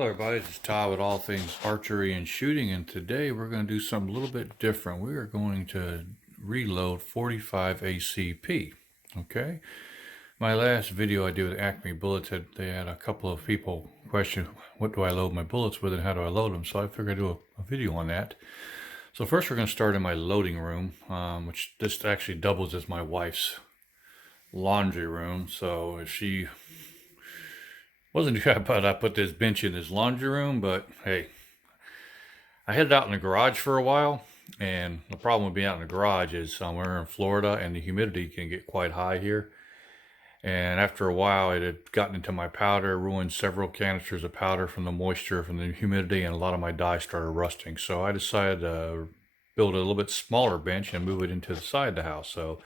Hello everybody, this is Todd with all things archery and shooting, and today we're going to do something a little bit different. We are going to reload 45 ACP. Okay, my last video I did with Acme bullets, they had a couple of people question what do I load my bullets with and how do I load them, so I figured I'd do a video on that. So first we're going to start in my loading room, which this actually doubles as my wife's laundry room. So if she wasn't sure about I put this bench in this laundry room, but hey, I headed out in the garage for a while, and the problem with being out in the garage is we're in Florida and the humidity can get quite high here. And after a while, it had gotten into my powder, ruined several canisters of powder from the moisture, from the humidity, and a lot of my dye started rusting. So I decided to build a little bit smaller bench and move it into the side of the house. So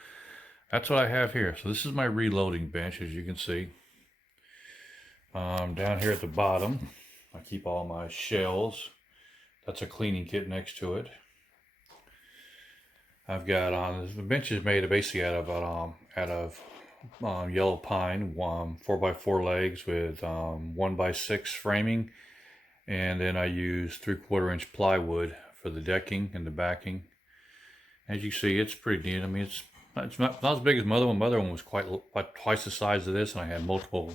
that's what I have here. So this is my reloading bench, as you can see. Down here at the bottom, I keep all my shells. That's a cleaning kit next to it. I've got the bench is made basically out of yellow pine, 4x4 legs with 1x6 framing, and then I use 3/4 inch plywood for the decking and the backing. As you see, it's pretty neat. I mean, it's not as big as my other one. My other one was quite twice the size of this, and I had multiple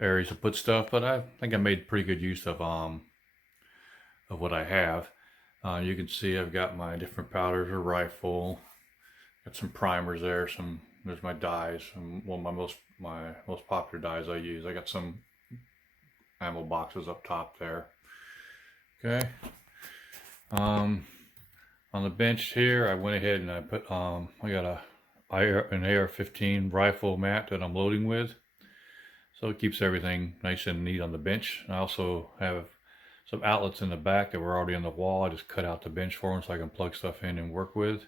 areas to put stuff, but I think I made pretty good use of what I have. You can see I've got my different powders, a rifle, got some primers there, there's my dyes, and one of my most popular dyes I use. I got some ammo boxes up top there. Okay. On the bench here, I went ahead and I put I got an AR-15 rifle mat that I'm loading with. So it keeps everything nice and neat on the bench. I also have some outlets in the back that were already on the wall. I just cut out the bench for them so I can plug stuff in and work with.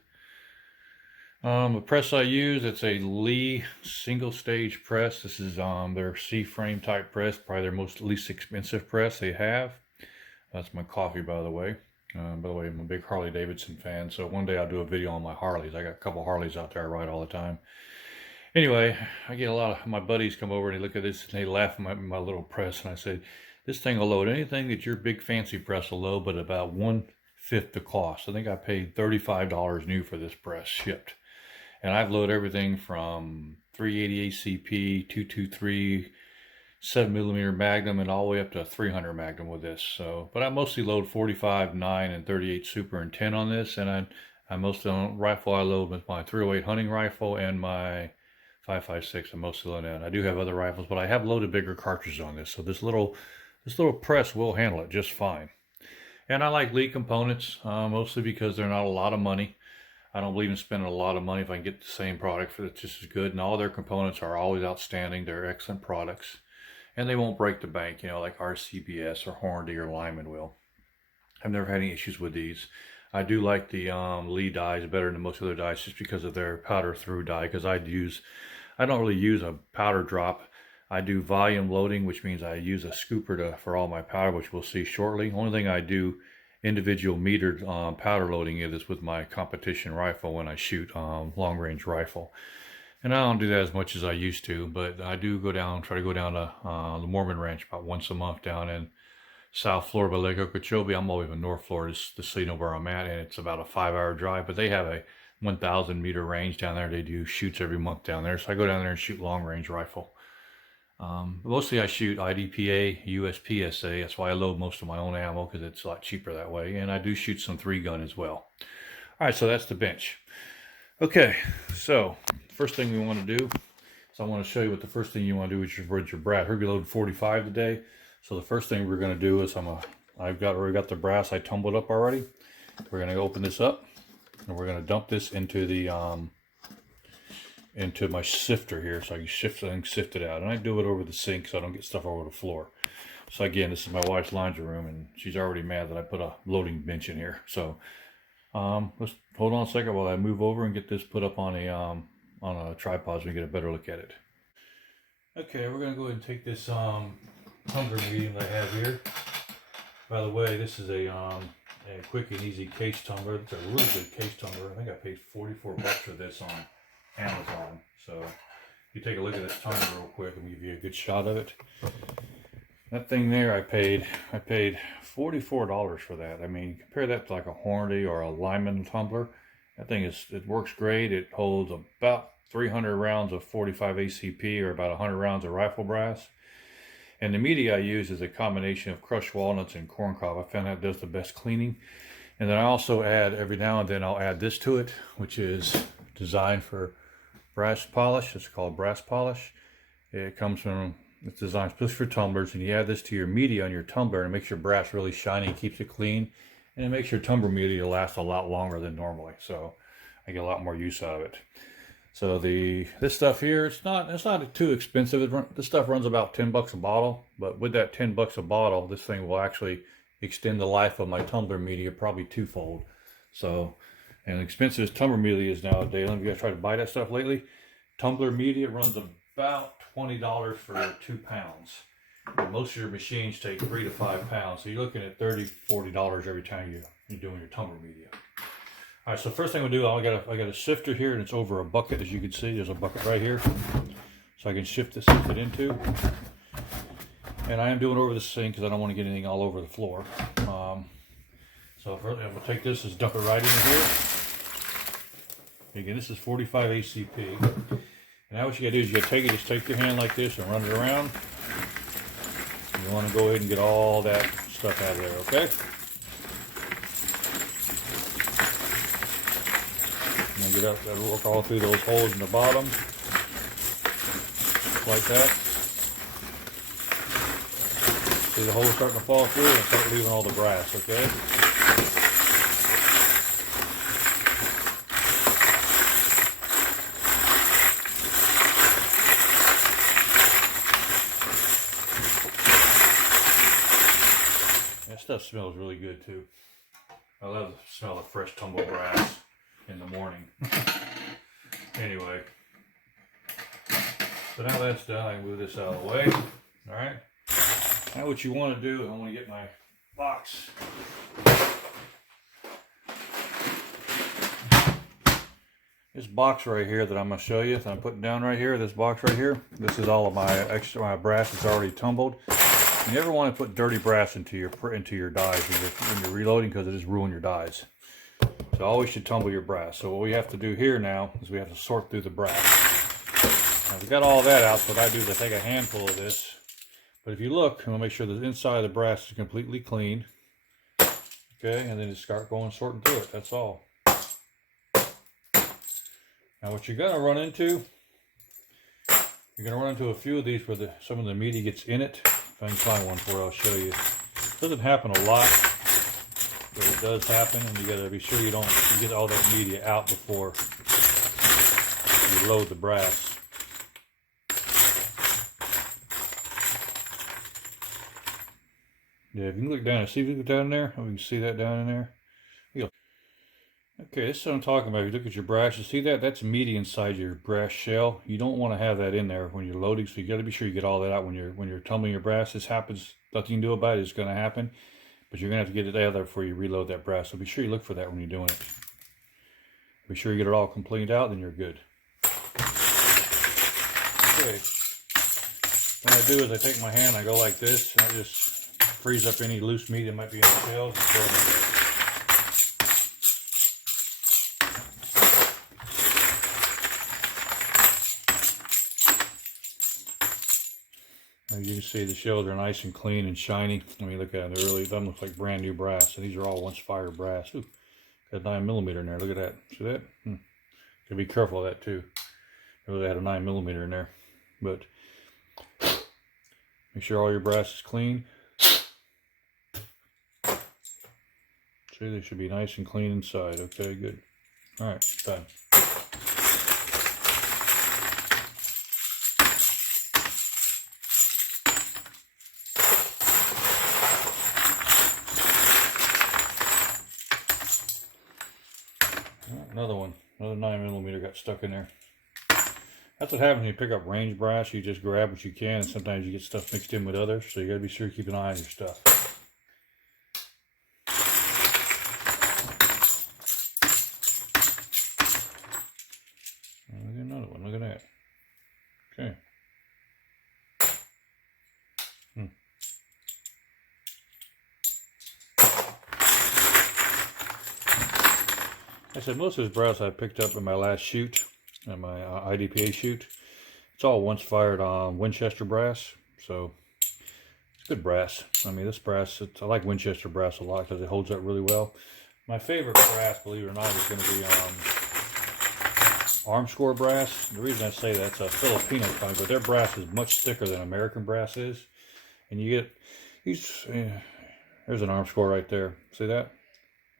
The press I use, it's a Lee single stage press. This is their C-frame type press, probably their least expensive press they have. That's my coffee, by the way. I'm a big Harley Davidson fan, so one day I'll do a video on my Harleys. I got a couple Harleys out there I ride all the time. Anyway, I get a lot of my buddies come over and they look at this and they laugh at my little press, and I said, this thing will load anything that your big fancy press will load, but about 1/5 the cost. I think I paid $35 new for this press shipped. And I've loaded everything from 380 ACP, 223, 7mm Magnum, and all the way up to 300 Magnum with this. So, but I mostly load 45, 9, and 38 Super and 10 on this, and I mostly on rifle I load with my 308 hunting rifle and my 5.56. I'm mostly loading that. I do have other rifles, but I have loaded bigger cartridges on this, so this little press will handle it just fine. And I like Lee components, mostly because they're not a lot of money. I don't believe in spending a lot of money if I can get the same product that's just as good. And all their components are always outstanding. They're excellent products, and they won't break the bank, you know, like RCBS or Hornady or Lyman will. I've never had any issues with these. I do like the Lee dyes better than most other dyes just because of their powder through dye, because I don't really use a powder drop. I do volume loading, which means I use a scooper for all my powder, which we'll see shortly. Only thing I do individual metered powder loading is with my competition rifle when I shoot long range rifle. And I don't do that as much as I used to, but I do try to go down to the Mormon Ranch about once a month down in South Florida by Lake Okeechobee. I'm always in North Florida, just so you know where I'm at, and it's about a 5-hour drive, but they have a 1,000 meter range down there. They do shoots every month down there, so I go down there and shoot long range rifle. Mostly I shoot IDPA, USPSA. That's why I load most of my own ammo, because it's a lot cheaper that way. And I do shoot some 3-gun as well. All right, so that's the bench. Okay, so first thing we want to do is I want to show you what the first thing you want to do with your brass. We're going to load 45 today. So the first thing we're going to do is I've already got the brass I tumbled up already. We're going to open this up, and we're going to dump this into the into my sifter here, so I can sift it out. And I do it over the sink so I don't get stuff over the floor. So again, this is my wife's laundry room, and she's already mad that I put a loading bench in here. So let's hold on a second while I move over and get this put up on a tripod so we get a better look at it. Okay, we're gonna go ahead and take this tumbler medium that I have here. By the way, this is a quick and easy case tumbler. It's a really good case tumbler. I think I paid $44 for this on Amazon. So if you take a look at this tumbler real quick, and give you a good shot of it. That thing there, I paid $44 for that. I mean, compare that to like a Hornady or a Lyman tumbler. That thing it works great. It holds about 300 rounds of 45 ACP or about 100 rounds of rifle brass. And the media I use is a combination of crushed walnuts and corn cob. I found that does the best cleaning. And then I also add, every now and then I'll add this to it, which is designed for brass polish. It's called brass polish. It's designed especially for tumblers, and you add this to your media on your tumbler, and it makes your brass really shiny and keeps it clean, and it makes your tumbler media last a lot longer than normally. So I get a lot more use out of it. So this stuff here, it's not too expensive. This stuff runs about $10 a bottle, but with that $10 a bottle, this thing will actually extend the life of my tumbler media probably twofold. So, and expensive as tumbler media is nowadays. Have you guys tried to buy that stuff lately? Tumbler media runs about $20 for 2 pounds. And most of your machines take 3 to 5 pounds. So you're looking at $30, $40 every time you're doing your tumbler media. All right, so first thing we'll do, I got a sifter here, and it's over a bucket. As you can see, there's a bucket right here. So I can sift it into. And I am doing over the sink because I don't want to get anything all over the floor. So first, I'm going to take this and dump it right in here. Again, this is 45 ACP. And now what you got to do is you got to just take your hand like this and run it around. You want to go ahead and get all that stuff out of there, okay? And then get up, that'll work all through those holes in the bottom. Just like that. See the holes starting to fall through and start leaving all the brass, okay? That stuff smells really good too. I love the smell of fresh tumbled brass in the morning. Anyway, so now that's done, I can move this out of the way. All right. Now what you want to do, I want to get my box. This box right here that I'm going to show you, that I'm putting down right here, this box right here, this is all of my brass that's already tumbled. You never want to put dirty brass into your dies when you're reloading, because it just ruins your dies. So always should tumble your brass. So what we have to do here now is we have to sort through the brass. Now we got all that out, so what I do is I take a handful of this. But if you look, I'm going to make sure the inside of the brass is completely clean. Okay, and then just start sorting through it. That's all. Now what you're going to run into, you're going to run into a few of these where some of the media gets in it. If I can find one for it, I'll show you. It doesn't happen a lot, but it does happen, and you got to be sure you get all that media out before you load the brass. Yeah, if you can look down, see if you look down there, we can see that down in there. Okay, this is what I'm talking about. If you look at your brass, you see that? That's media inside your brass shell. You don't want to have that in there when you're loading, so you got to be sure you get all that out when you're tumbling your brass. This happens, nothing you can do about it. It's going to happen, but you're going to have to get it out of there before you reload that brass. So be sure you look for that when you're doing it. Be sure you get it all completed out, then you're good. Okay. What I do is I take my hand, I go like this, and I just freeze up any loose meat that might be in the shells and throw them in there. As you can see, the shells are nice and clean and shiny. I mean, look at them. They look like brand new brass. So these are all once fired brass. Ooh, got a 9mm in there. Look at that. See that? Gotta be careful of that too. I really had a 9mm in there. But make sure all your brass is clean. See, they should be nice and clean inside. Okay, good. All right, done. Another one, another 9mm got stuck in there. That's what happens when you pick up range brass. You just grab what you can, and sometimes you get stuff mixed in with others. So you got to be sure you keep an eye on your stuff. Look at another one. Look at that. Okay. I said most of this brass I picked up in my last shoot, in my IDPA shoot. It's all once fired Winchester brass, so it's good brass. I mean, this brass, I like Winchester brass a lot because it holds up really well. My favorite brass, believe it or not, is going to be arm score brass. The reason I say that's a Filipino company, but their brass is much thicker than American brass is. And you get these, there's an arm score right there. See that?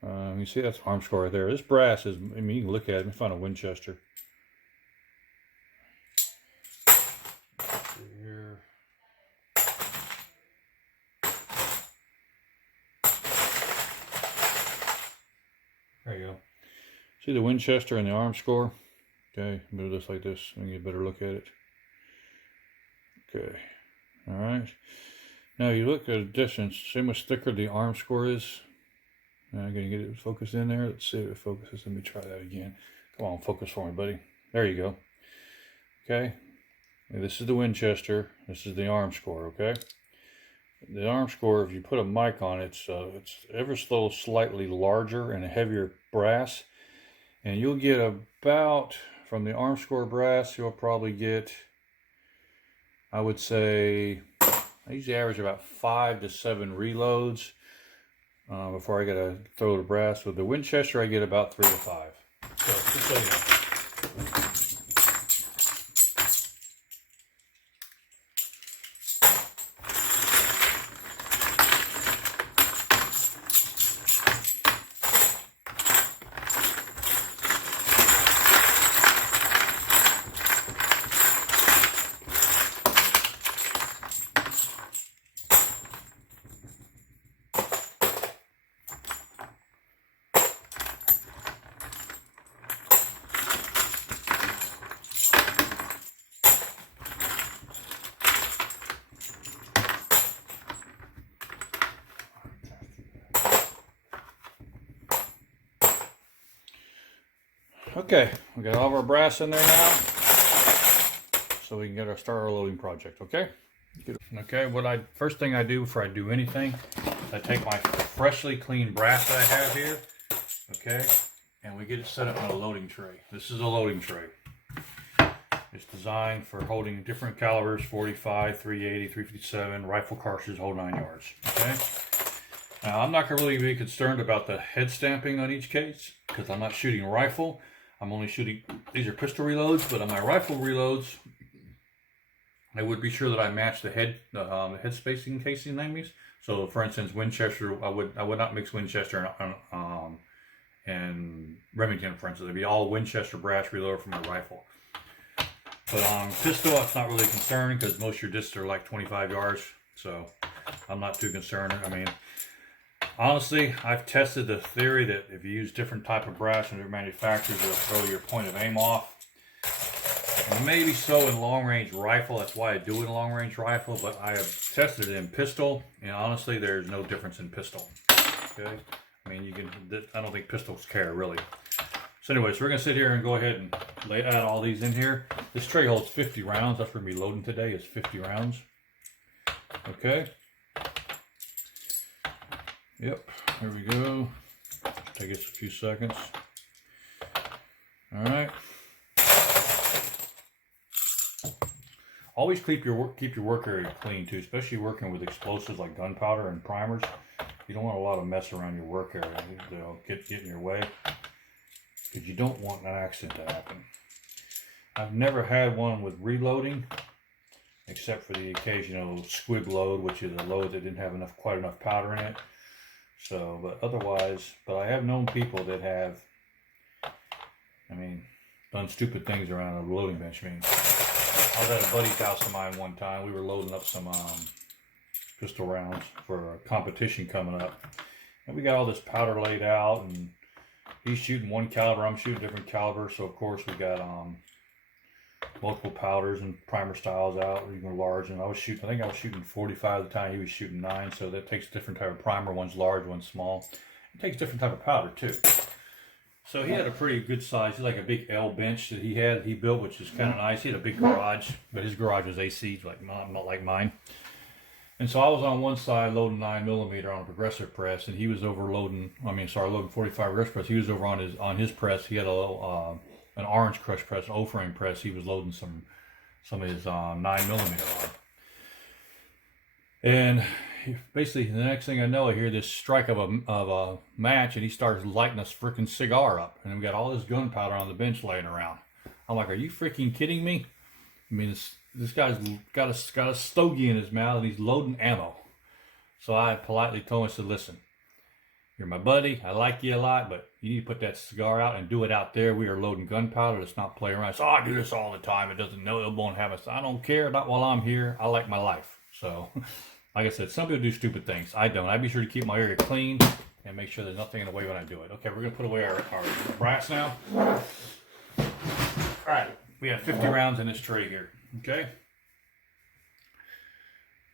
You see that's arm score right there. This brass is, I mean, you can look at it and find a Winchester. Here. There you go. See the Winchester and the arm score? Okay, move this like this and get a better look at it. Okay, all right. Now you look at a distance, see how much thicker the arm score is? Now I'm gonna get it focused in there. Let's see if it focuses. Let me try that again. Come on, focus for me, buddy. There you go. Okay, and this is the Winchester. This is the arm score, okay? The arm score, if you put a mic on it, it's ever so slightly larger and a heavier brass. And you'll get about, from the arm score brass, you'll probably get, I would say, I usually average about 5 to 7 reloads before I gotta throw the brass. With the Winchester, I get about 3 to 5. So, just so you know. Okay, we got all of our brass in there now, so we can start our loading project. Okay. Okay. First thing I do before I do anything, I take my freshly cleaned brass that I have here. Okay, and we get it set up on a loading tray. This is a loading tray. It's designed for holding different calibers: 45, 380, 357, rifle cartridges, whole 9 yards. Okay. Now I'm not going to really be concerned about the head stamping on each case because I'm not shooting a rifle. I'm only shooting, these are pistol reloads, but on my rifle reloads, I would be sure that I match the head spacing casing names. So, for instance, Winchester, I would not mix Winchester and Remington, for instance. It'd be all Winchester brass reload for my rifle. But on pistol, it's not really concerned because most of your discs are like 25 yards, so I'm not too concerned. I mean, honestly, I've tested the theory that if you use different type of brass from different manufacturers, it'll throw your point of aim off. And maybe so in long-range rifle. That's why I do it in long-range rifle. But I have tested it in pistol, and honestly, there's no difference in pistol. Okay, I mean, I don't think pistols care really. So anyway, so we're gonna sit here and go ahead and add all these in here. This tray holds 50 rounds. That's what we're gonna be loading today. Is 50 rounds. Okay. Yep, here we go. Take us a few seconds. All right. Always keep your work area clean too, especially working with explosives like gunpowder and primers. You don't want a lot of mess around your work area. They'll get in your way because you don't want an accident to happen. I've never had one with reloading, except for the occasional squib load, which is a load that didn't have quite enough powder in it. So, but otherwise, I have known people that have, I mean, done stupid things around a loading bench. I mean, I was at a buddy's house of mine one time. We were loading up some pistol rounds for a competition coming up. And we got all this powder laid out, and he's shooting one caliber, I'm shooting different caliber. So, of course, we got multiple powders and primer styles out, even large. And I think I was shooting 45 at the time. He was shooting 9, so that takes a different type of primer. One's large, one's small. It takes a different type of powder too. So he had a pretty good size. He's like a big L bench that he built, which is kind of nice. He had a big garage, but his garage was AC, not like mine. And so I was on one side loading 9mm on a progressive press, and he was over loading. Loading 45 reverse press. He was over on his press. He had a little an orange crush press, an O-frame press. He was loading some of his 9mm on. And basically, the next thing I know, I hear this strike of a match, and he starts lighting a freaking cigar up, and we got all this gunpowder on the bench laying around. I'm like, are you freaking kidding me? I mean, this guy's got a stogie in his mouth, and he's loading ammo. So I politely told him, I said, listen, you're my buddy. I like you a lot, but you need to put that cigar out and do it out there. We are loading gunpowder. Let's not play around. So I do this all the time. It doesn't know, it won't have us. I don't care. Not while I'm here. I like my life. So, like I said, some people do stupid things. I don't. I be sure to keep my area clean and make sure there's nothing in the way when I do it. Okay, we're going to put away our brass now. All right, we have 50 rounds in this tray here. Okay.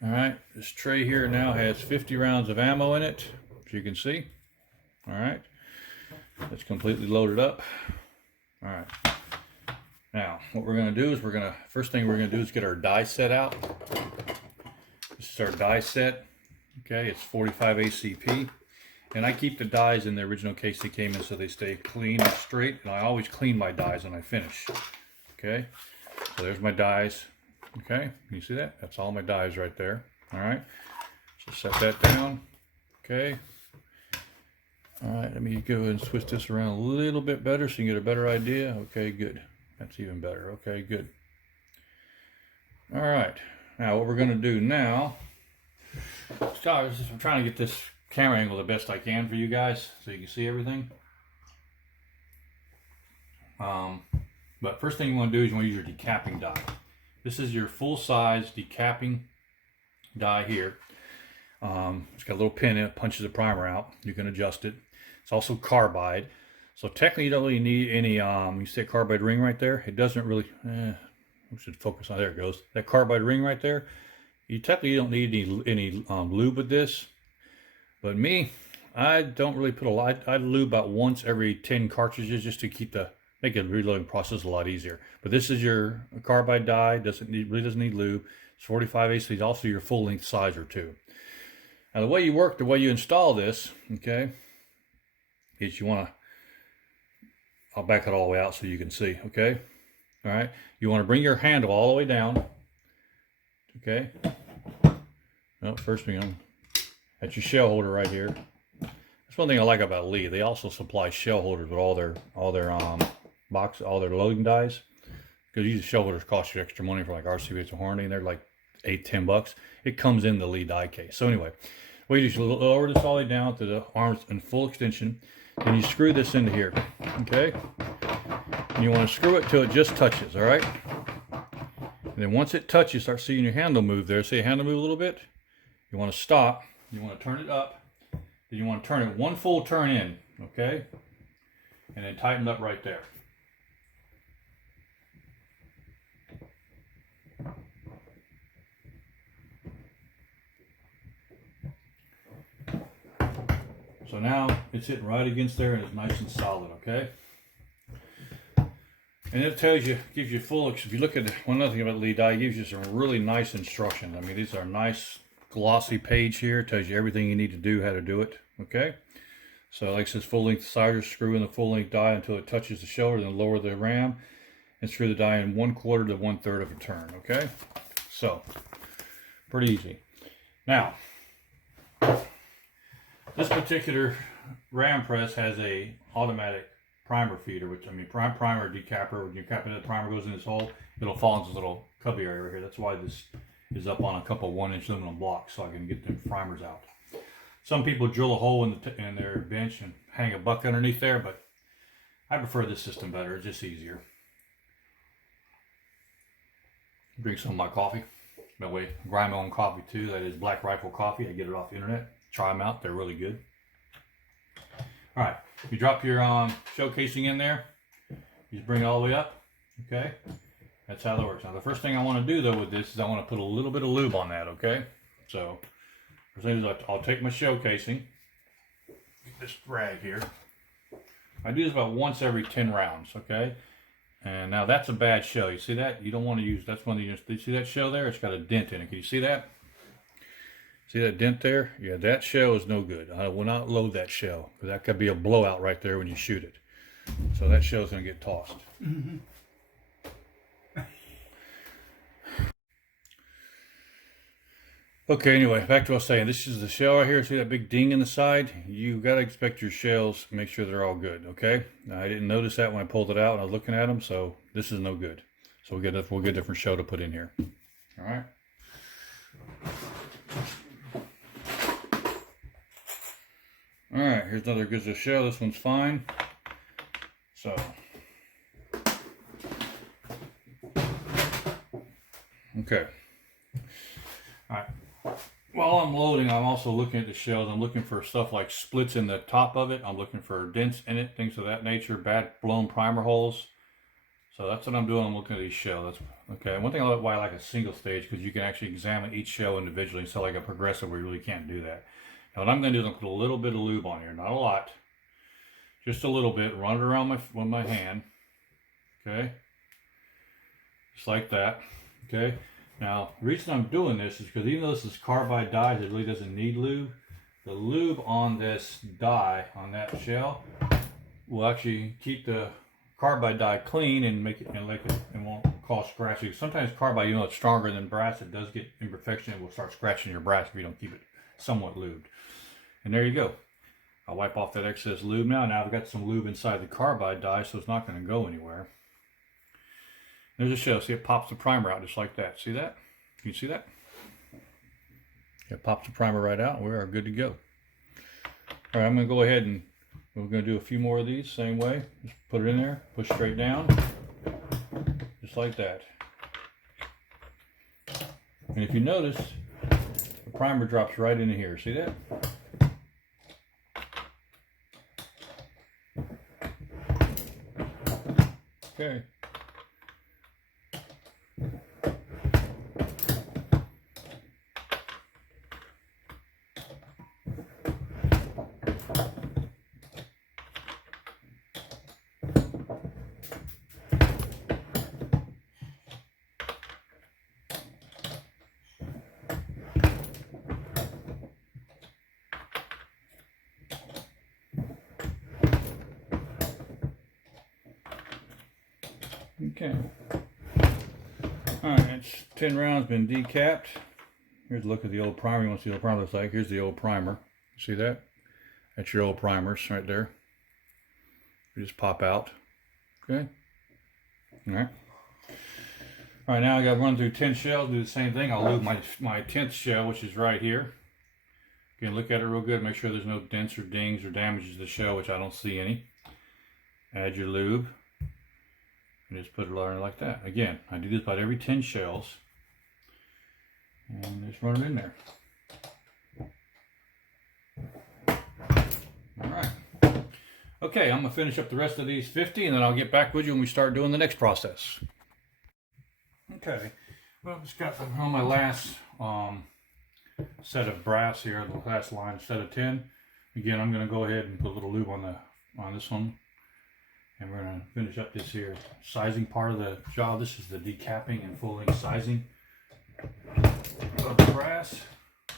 All right, this tray here now has 50 rounds of ammo in it, as you can see. All right, it's completely loaded up. All right. Now, what we're going to do is first thing we're going to do is get our die set out. This is our die set. Okay, it's 45 ACP. And I keep the dies in the original case they came in so they stay clean and straight. And I always clean my dies when I finish. Okay, so there's my dies. Okay, can you see that? That's all my dies right there. All right, so set that down. Okay. All right, let me go ahead and twist this around a little bit better so you can get a better idea. Okay, good. That's even better. Okay, good. All right, now what we're going to do now, I'm trying to get this camera angle the best I can for you guys so you can see everything. But first thing you want to do is you want to use your decapping die. This is your full-size decapping die here. It's got a little pin in it, punches the primer out. You can adjust it. It's also carbide. So technically you don't really need any, you see a carbide ring right there? It doesn't really, we should focus on, there it goes. That carbide ring right there, you technically don't need any lube with this. But me, I don't really put a lot. I lube about once every 10 cartridges just to make the reloading process a lot easier. But this is your carbide die, really doesn't need lube. It's 45 AC, it's also your full length sizer too. Now the way you install this, okay, is I'll back it all the way out so you can see, okay? All right, you want to bring your handle all the way down, okay? Well, first thing, that's your shell holder right here. That's one thing I like about Lee. They also supply shell holders with all their loading dies. Because these shell holders cost you extra money for like RCBs and Hornady, and they're like $8-10. It comes in the Lee die case. So anyway, what you do is lower this all the way down to the arms in full extension. And you screw this into here, okay? And you want to screw it till it just touches, all right? And then once it touches, start seeing your handle move there. See your handle move a little bit? You want to stop. You want to turn it up. Then you want to turn it one full turn in, okay? And then tighten it up right there. So now it's hitting right against there and it's nice and solid, okay? And it tells you, gives you full, if you look at one other thing about Lee die, it gives you some really nice instructions. I mean, these are nice glossy page here. It tells you everything you need to do, how to do it, okay? So like it says, full length sizer, screw in the full length die until it touches the shoulder, then lower the ram and screw the die in 1/4 to 1/3 of a turn, okay? So, pretty easy. Now, this particular ram press has a automatic primer feeder, which primer decapper. When you cap it, the primer goes in this hole, it'll fall into this little cubby area right here. That's why this is up on a couple 1-inch aluminum blocks so I can get them primers out. Some people drill a hole in their bench and hang a bucket underneath there, but I prefer this system better. It's just easier. Drink some of my coffee. That way, grind my own coffee too. That is Black Rifle Coffee. I get it off the internet. Try them out. They're really good. All right. You drop your shell casing in there. You just bring it all the way up. Okay. That's how that works. Now, the first thing I want to do, though, with this is I want to put a little bit of lube on that, okay? So, first thing is I'll take my shell casing, this rag here. I do this about once every 10 rounds, okay? And now that's a bad shell. You see that? You don't want to use, that's one of the, you see that shell there? It's got a dent in it. Can you see that? See that dent there? Yeah, that shell is no good. I will not load that shell because that could be a blowout right there when you shoot it. So that shell's going to get tossed. Mm-hmm. Okay, anyway, back to what I was saying. This is the shell right here. See that big ding in the side? You got to inspect your shells, make sure they're all good, okay? Now, I didn't notice that when I pulled it out and I was looking at them, so this is no good. So we'll get a different shell to put in here. All right. All right, here's another good shell. This one's fine. So, okay. All right. While I'm loading, I'm also looking at the shells. I'm looking for stuff like splits in the top of it. I'm looking for dents in it, things of that nature, bad blown primer holes. So that's what I'm doing. I'm looking at these shells. That's, okay. One thing why I like a single stage, because you can actually examine each shell individually instead of like a progressive where you really can't do that. Now what I'm going to do is I'm going to put a little bit of lube on here. Not a lot. Just a little bit. Run it around with my hand. Okay. Just like that. Okay. Now, the reason I'm doing this is because even though this is carbide dye, it really doesn't need lube. The lube on this dye, on that shell, will actually keep the carbide dye clean and make it and won't cause scratching. Sometimes carbide, you know, it's stronger than brass. It does get imperfection. It will start scratching your brass if you don't keep it somewhat lubed. And there you go. I'll wipe off that excess lube now. Now I've got some lube inside the carbide dye, so it's not going to go anywhere. There's a shell. See, it pops the primer out just like that. See that? Can you see that? It pops the primer right out. We are good to go. All right, I'm going to go ahead and we're going to do a few more of these same way. Just put it in there, push straight down, just like that. And if you notice, the primer drops right into here. See that? Okay. Okay. Alright, it's 10 rounds been decapped. Here's a look at the old primer. You want to see what the primer looks like. Here's the old primer. See that? That's your old primers right there. You just pop out. Okay. Alright. Alright, now I got to run through 10 shells, do the same thing. I'll lube my 10th shell, which is right here. Again, look at it real good. Make sure there's no dents or dings or damages to the shell, which I don't see any. Add your lube. And just put it on like that. Again, I do this about every 10 shells. And just run it in there. Alright. Okay, I'm going to finish up the rest of these 50 and then I'll get back with you when we start doing the next process. Okay, well, I've just got on my last set of brass here, the last line, set of 10. Again, I'm going to go ahead and put a little lube on this one. And we're going to finish up this here sizing part of the job. This is the decapping and full length sizing of the brass.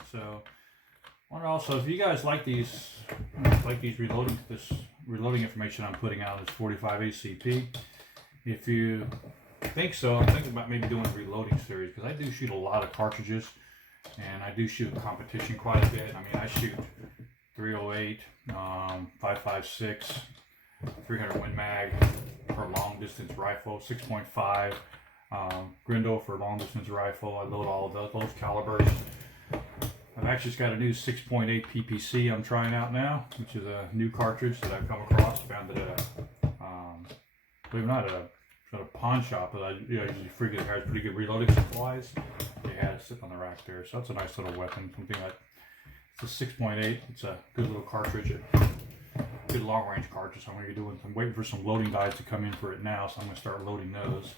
So, I want to also, if you guys like these reloading information I'm putting out, this 45 ACP. If you think so, I'm thinking about maybe doing a reloading series because I do shoot a lot of cartridges and I do shoot competition quite a bit. I mean, I shoot 308, 5.56. 300 Win Mag for long distance rifle, 6.5 Grindle for long distance rifle. I load all of those calibers. I've actually just got a new 6.8 PPC I'm trying out now, which is a new cartridge that I've come across. Found it at believe it or not, at a pawn shop that I usually frequently has pretty good reloading supplies. They had it sitting on the rack there, so that's a nice little weapon. Something like it's a 6.8. It's a good little cartridge. Good long range cartridge. I'm waiting for some loading dies to come in for it now, so I'm going to start loading those.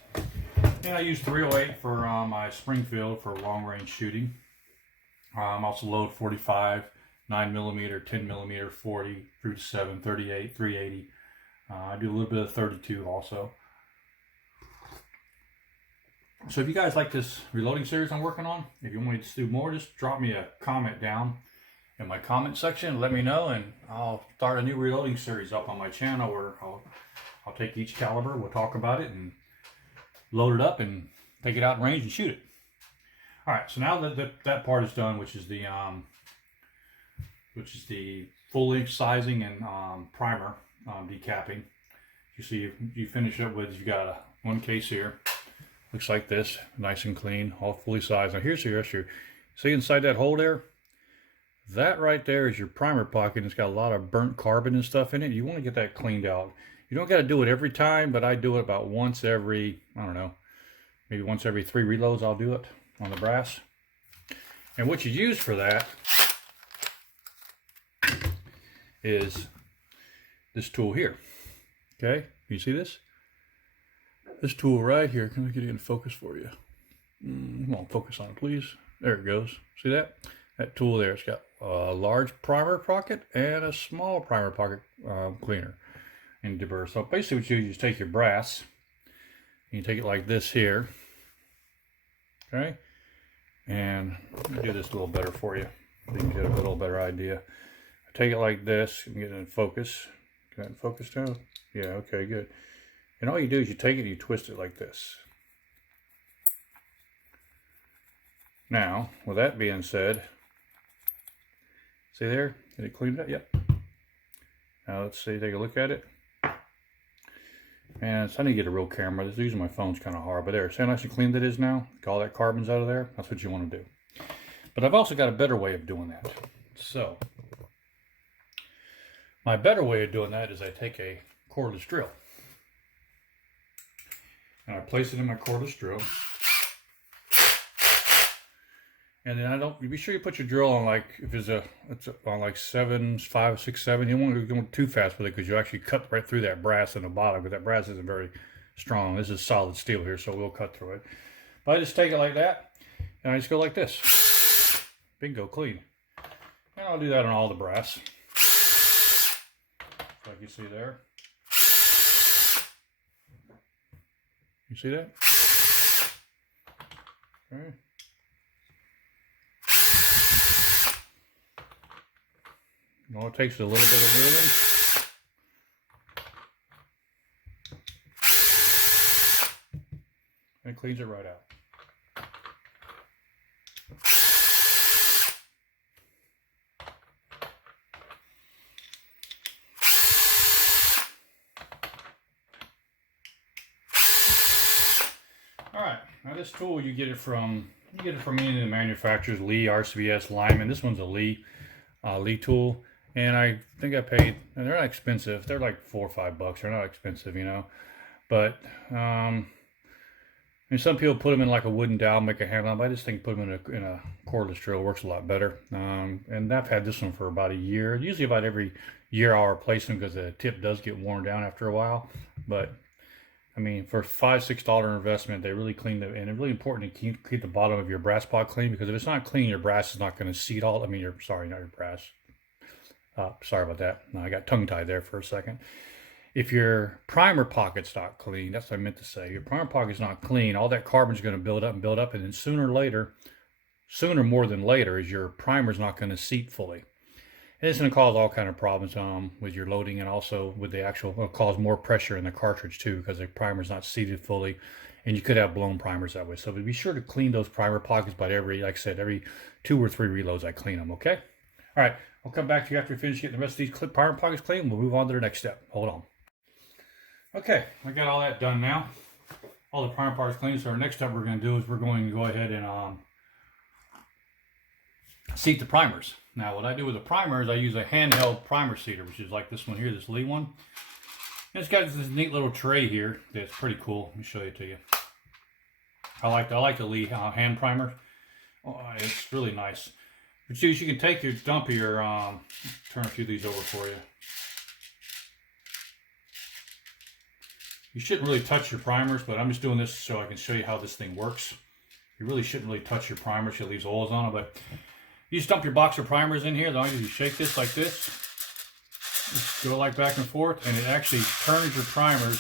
And I use 308 for my Springfield for long range shooting. I'm also load 45, 9mm, 10mm, 40, 3-7, 38, 380. I do a little bit of 32 also. So if you guys like this reloading series I'm working on, if you want me to do more, just drop me a comment down in my comment section. Let me know, and I'll start a new reloading series up on my channel where I'll take each caliber, we'll talk about it, and load it up and take it out in range and shoot it. All right, so now that part is done, which is the full length sizing and primer decapping. You see, you finish up with, you got one case here. Looks like this, nice and clean, all fully sized. Now here's your see inside that hole there? That right there is your primer pocket. It's got a lot of burnt carbon and stuff in it. You want to get that cleaned out. You don't got to do it every time, but I do it about once every, I don't know, maybe once every 3 reloads I'll do it on the brass. And what you use for that is this tool here. Okay, you see this? This tool right here, can I get it in focus for you? Come on, focus on it, please. There it goes. See that? That tool there, it's got a large primer pocket and a small primer pocket cleaner and deburr. So basically what you do is take your brass, and you take it like this here, okay? And let me do this a little better for you so you can get a little better idea. Take it like this and get it in focus. Get that in focus now? Yeah, okay, good. And all you do is you take it and you twist it like this. Now, with that being said, see there? Did it clean up? Yep. Now let's see, take a look at it. And I need to get a real camera. Using my phone's kind of hard, but there, see how nice and clean that is now? Get all that carbon's out of there. That's what you want to do. But I've also got a better way of doing that. So, my better way of doing that is I take a cordless drill. And I place it in my cordless drill. And then be sure you put your drill on, like, if it's on like 7, 5, 6, 7. You don't want to go too fast with it because you actually cut right through that brass in the bottom, because that brass isn't very strong. This is solid steel here, so we'll cut through it. But I just take it like that, and I just go like this. Bingo, clean. And I'll do that on all the brass. Like you see there. You see that? Okay. All it takes is a little bit of reeling. And it cleans it right out. Alright, now this tool you get it from any of the manufacturers, Lee, RCBS, Lyman. This one's a Lee tool. And I think I paid, and they're not expensive. They're like $4 or $5. They're not expensive, you know. But, I mean, some people put them in like a wooden dowel, make a handle. But I just think put them in a cordless drill works a lot better. And I've had this one for about a year. Usually about every year I'll replace them because the tip does get worn down after a while. But, I mean, for $5, $6 investment, they really clean it. And it's really important to keep the bottom of your brass pot clean, because if it's not clean, your brass is not going to seat all. I mean, sorry, not your brass. Sorry about that. I got tongue-tied there for a second. If your primer pocket's not clean, that's what I meant to say. Your primer pocket's not clean, all that carbon's going to build up, and then sooner more than later, is your primer's not going to seat fully. And it's going to cause all kind of problems with your loading, and also with the it'll cause more pressure in the cartridge too, because the primer's not seated fully, and you could have blown primers that way. So be sure to clean those primer pockets by like I said, every 2 or 3 reloads I clean them, okay? All right, I'll come back to you after we finish getting the rest of these primer pockets clean. We'll move on to the next step. Hold on. Okay, I got all that done now. All the primer pockets clean. So our next step we're going to do is we're going to go ahead and seat the primers. Now, what I do with the primers, I use a handheld primer seater, which is like this one here, this Lee one. And it's got this neat little tray here that's pretty cool. Let me show it to you. I like the Lee hand primer. Oh, it's really nice. But you can take your dump here, turn a few of these over for you. You shouldn't really touch your primers, but I'm just doing this so I can show you how this thing works. You really shouldn't really touch your primers. You'll leave oils on them, but you just dump your box of primers in here. As long as you shake this like this, just go like back and forth, and it actually turns your primers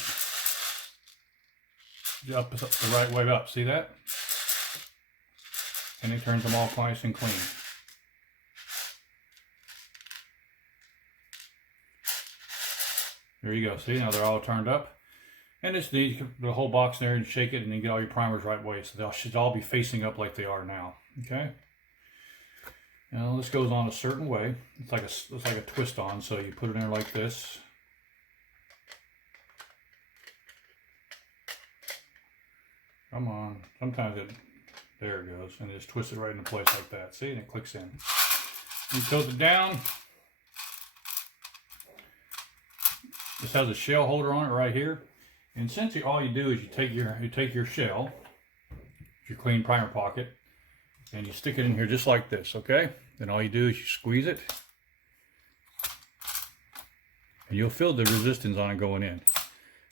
up the right way up. See that? And it turns them all nice and clean. There you go. See, now they're all turned up. And it's neat, the whole box there, and shake it, and then get all your primers right way. So they should all be facing up like they are now. Okay. Now this goes on a certain way. It's like a twist on. So you put it in there like this. Come on. Sometimes there it goes, and just twist it right into place like that. See, and it clicks in. You tilt it down. This has a shell holder on it right here. And essentially all you do is you take your shell, your clean primer pocket, and you stick it in here just like this, okay? Then all you do is you squeeze it, and you'll feel the resistance on it going in.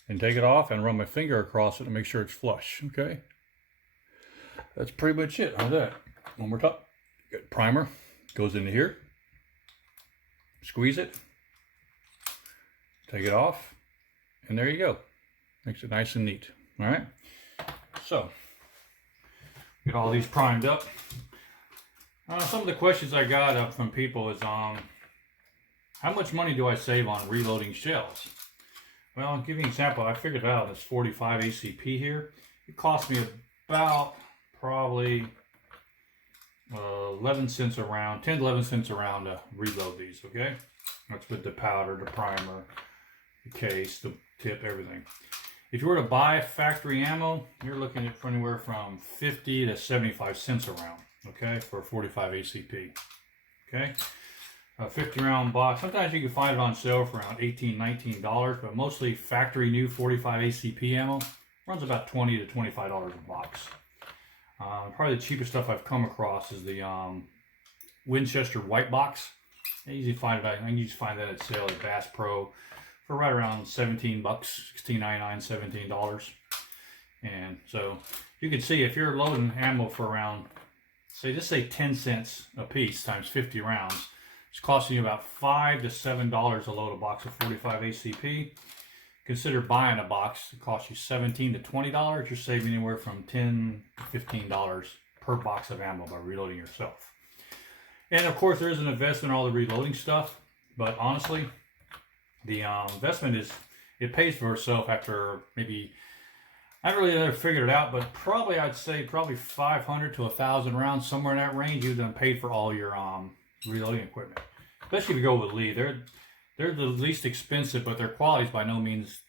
And take it off and run my finger across it to make sure it's flush, okay? That's pretty much it on that. One more time. Good. Primer goes into here. Squeeze it. Take it off, and there you go. Makes it nice and neat. All right. So get all these primed up. Some of the questions I got up from people is how much money do I save on reloading shells? Well, I'll give you an example. I figured out this 45 ACP here. It cost me about probably 11 cents around, 10 to 11 cents around to reload these. Okay, that's with the powder, the primer, the case, the tip, everything. If you were to buy factory ammo, you're looking at anywhere from 50 to 75 cents a round, okay, for a 45 ACP, okay? A 50 round box, sometimes you can find it on sale for around $18, $19, but mostly factory new 45 ACP ammo runs about $20 to $25 a box. Probably the cheapest stuff I've come across is the Winchester white box. I usually find that at sale at Bass Pro for right around 17 bucks, $16.99, $17. And so you can see if you're loading ammo for around, just say 10 cents a piece times 50 rounds, it's costing you about $5 to $7 a load a box of 45 ACP. Consider buying a box. It costs you $17 to $20. You're saving anywhere from $10 to $15 per box of ammo by reloading yourself. And of course, there is an investment in all the reloading stuff, but honestly, the investment it pays for itself after maybe, I haven't really ever figured it out, but probably I'd say probably 500 to 1,000 rounds, somewhere in that range, you've done paid for all your reloading equipment. Especially if you go with Lee, they're the least expensive, but their quality is by no means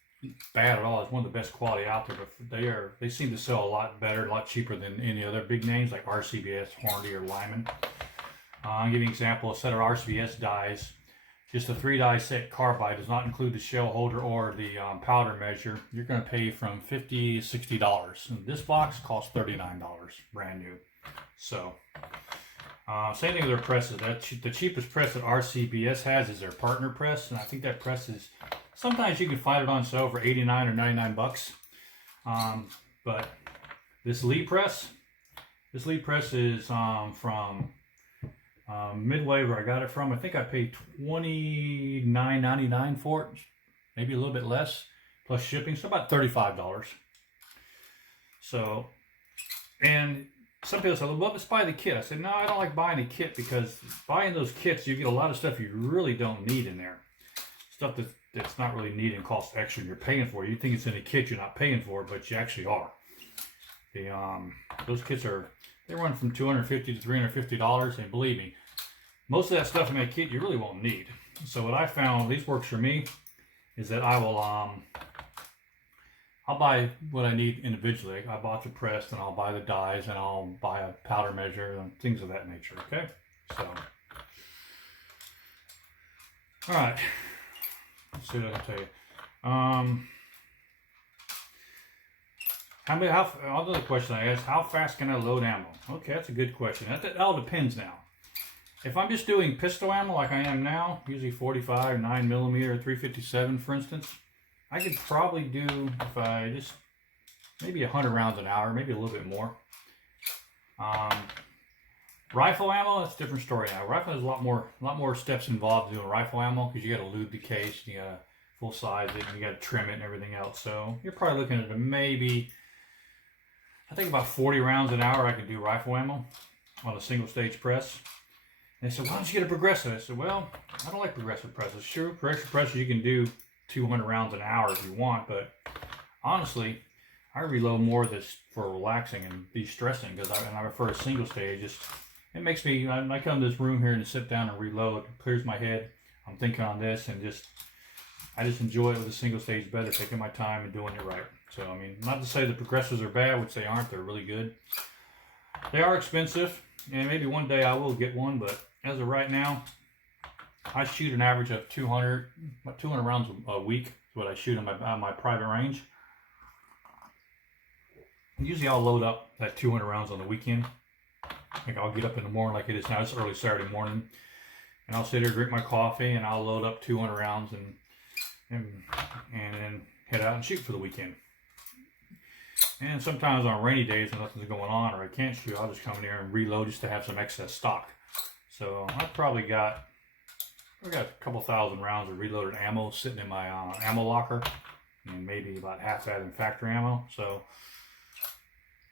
bad at all. It's one of the best quality out there, but they seem to sell a lot better, a lot cheaper than any other big names like RCBS, Hornady, or Lyman. I'll give you an example. A set of RCBS dies. Just a 3-die set carbide does not include the shell holder or the powder measure. You're going to pay from $50 to $60. And this box costs $39, brand new. So, same thing with their presses. The cheapest press that RCBS has is their partner press, and I think that press is, sometimes you can find it on sale for 89 or 99 bucks. But this Lee press is from Midway, where I got it from. I think I paid $29.99 for it, maybe a little bit less, plus shipping, so about $35. So, and some people say, well, let's buy the kit. I said, no, I don't like buying a kit, because buying those kits, you get a lot of stuff you really don't need in there. Stuff that's not really needed and costs extra and you're paying for it. You think it's in a kit, you're not paying for it, but you actually are. Those kits they run from $250 to $350, and believe me, most of that stuff in that kit you really won't need. So what I found, at least works for me, is that I will I'll buy what I need individually. I bought the press, and I'll buy the dies, and I'll buy a powder measure and things of that nature. Okay, so all right, let's see what I can tell you. Another question I asked, how fast can I load ammo? Okay, that's a good question. That all depends now. If I'm just doing pistol ammo like I am now, usually 45, 9mm, 357 for instance, I could probably do, if I just, maybe 100 rounds an hour, maybe a little bit more. Rifle ammo, that's a different story now. Rifle has a lot more steps involved in doing rifle ammo, because you got to lube the case, you got to full size it, and you got to trim it and everything else. So you're probably looking at maybe I think about 40 rounds an hour I can do rifle ammo on a single stage press. And they said, why don't you get a progressive? I said, well, I don't like progressive presses. Sure, progressive presses you can do 200 rounds an hour if you want, but honestly, I reload more this for relaxing and de-stressing because I prefer a single stage. It makes me, I come to this room here and sit down and reload. It clears my head. I'm thinking on this and I just enjoy it with a single stage better, taking my time and doing it right. So, I mean, not to say the progressives are bad, which they aren't. They're really good. They are expensive, and maybe one day I will get one, but as of right now, I shoot an average of 200 rounds a week. Is what I shoot on my private range. Usually I'll load up that 200 rounds on the weekend. Like I'll get up in the morning like it is now. It's early Saturday morning. And I'll sit here, drink my coffee, and I'll load up 200 rounds and then head out and shoot for the weekend. And sometimes on rainy days when nothing's going on or I can't shoot, I'll just come in here and reload just to have some excess stock. So I've probably got a couple thousand rounds of reloaded ammo sitting in my ammo locker, and maybe about half that in factory ammo. So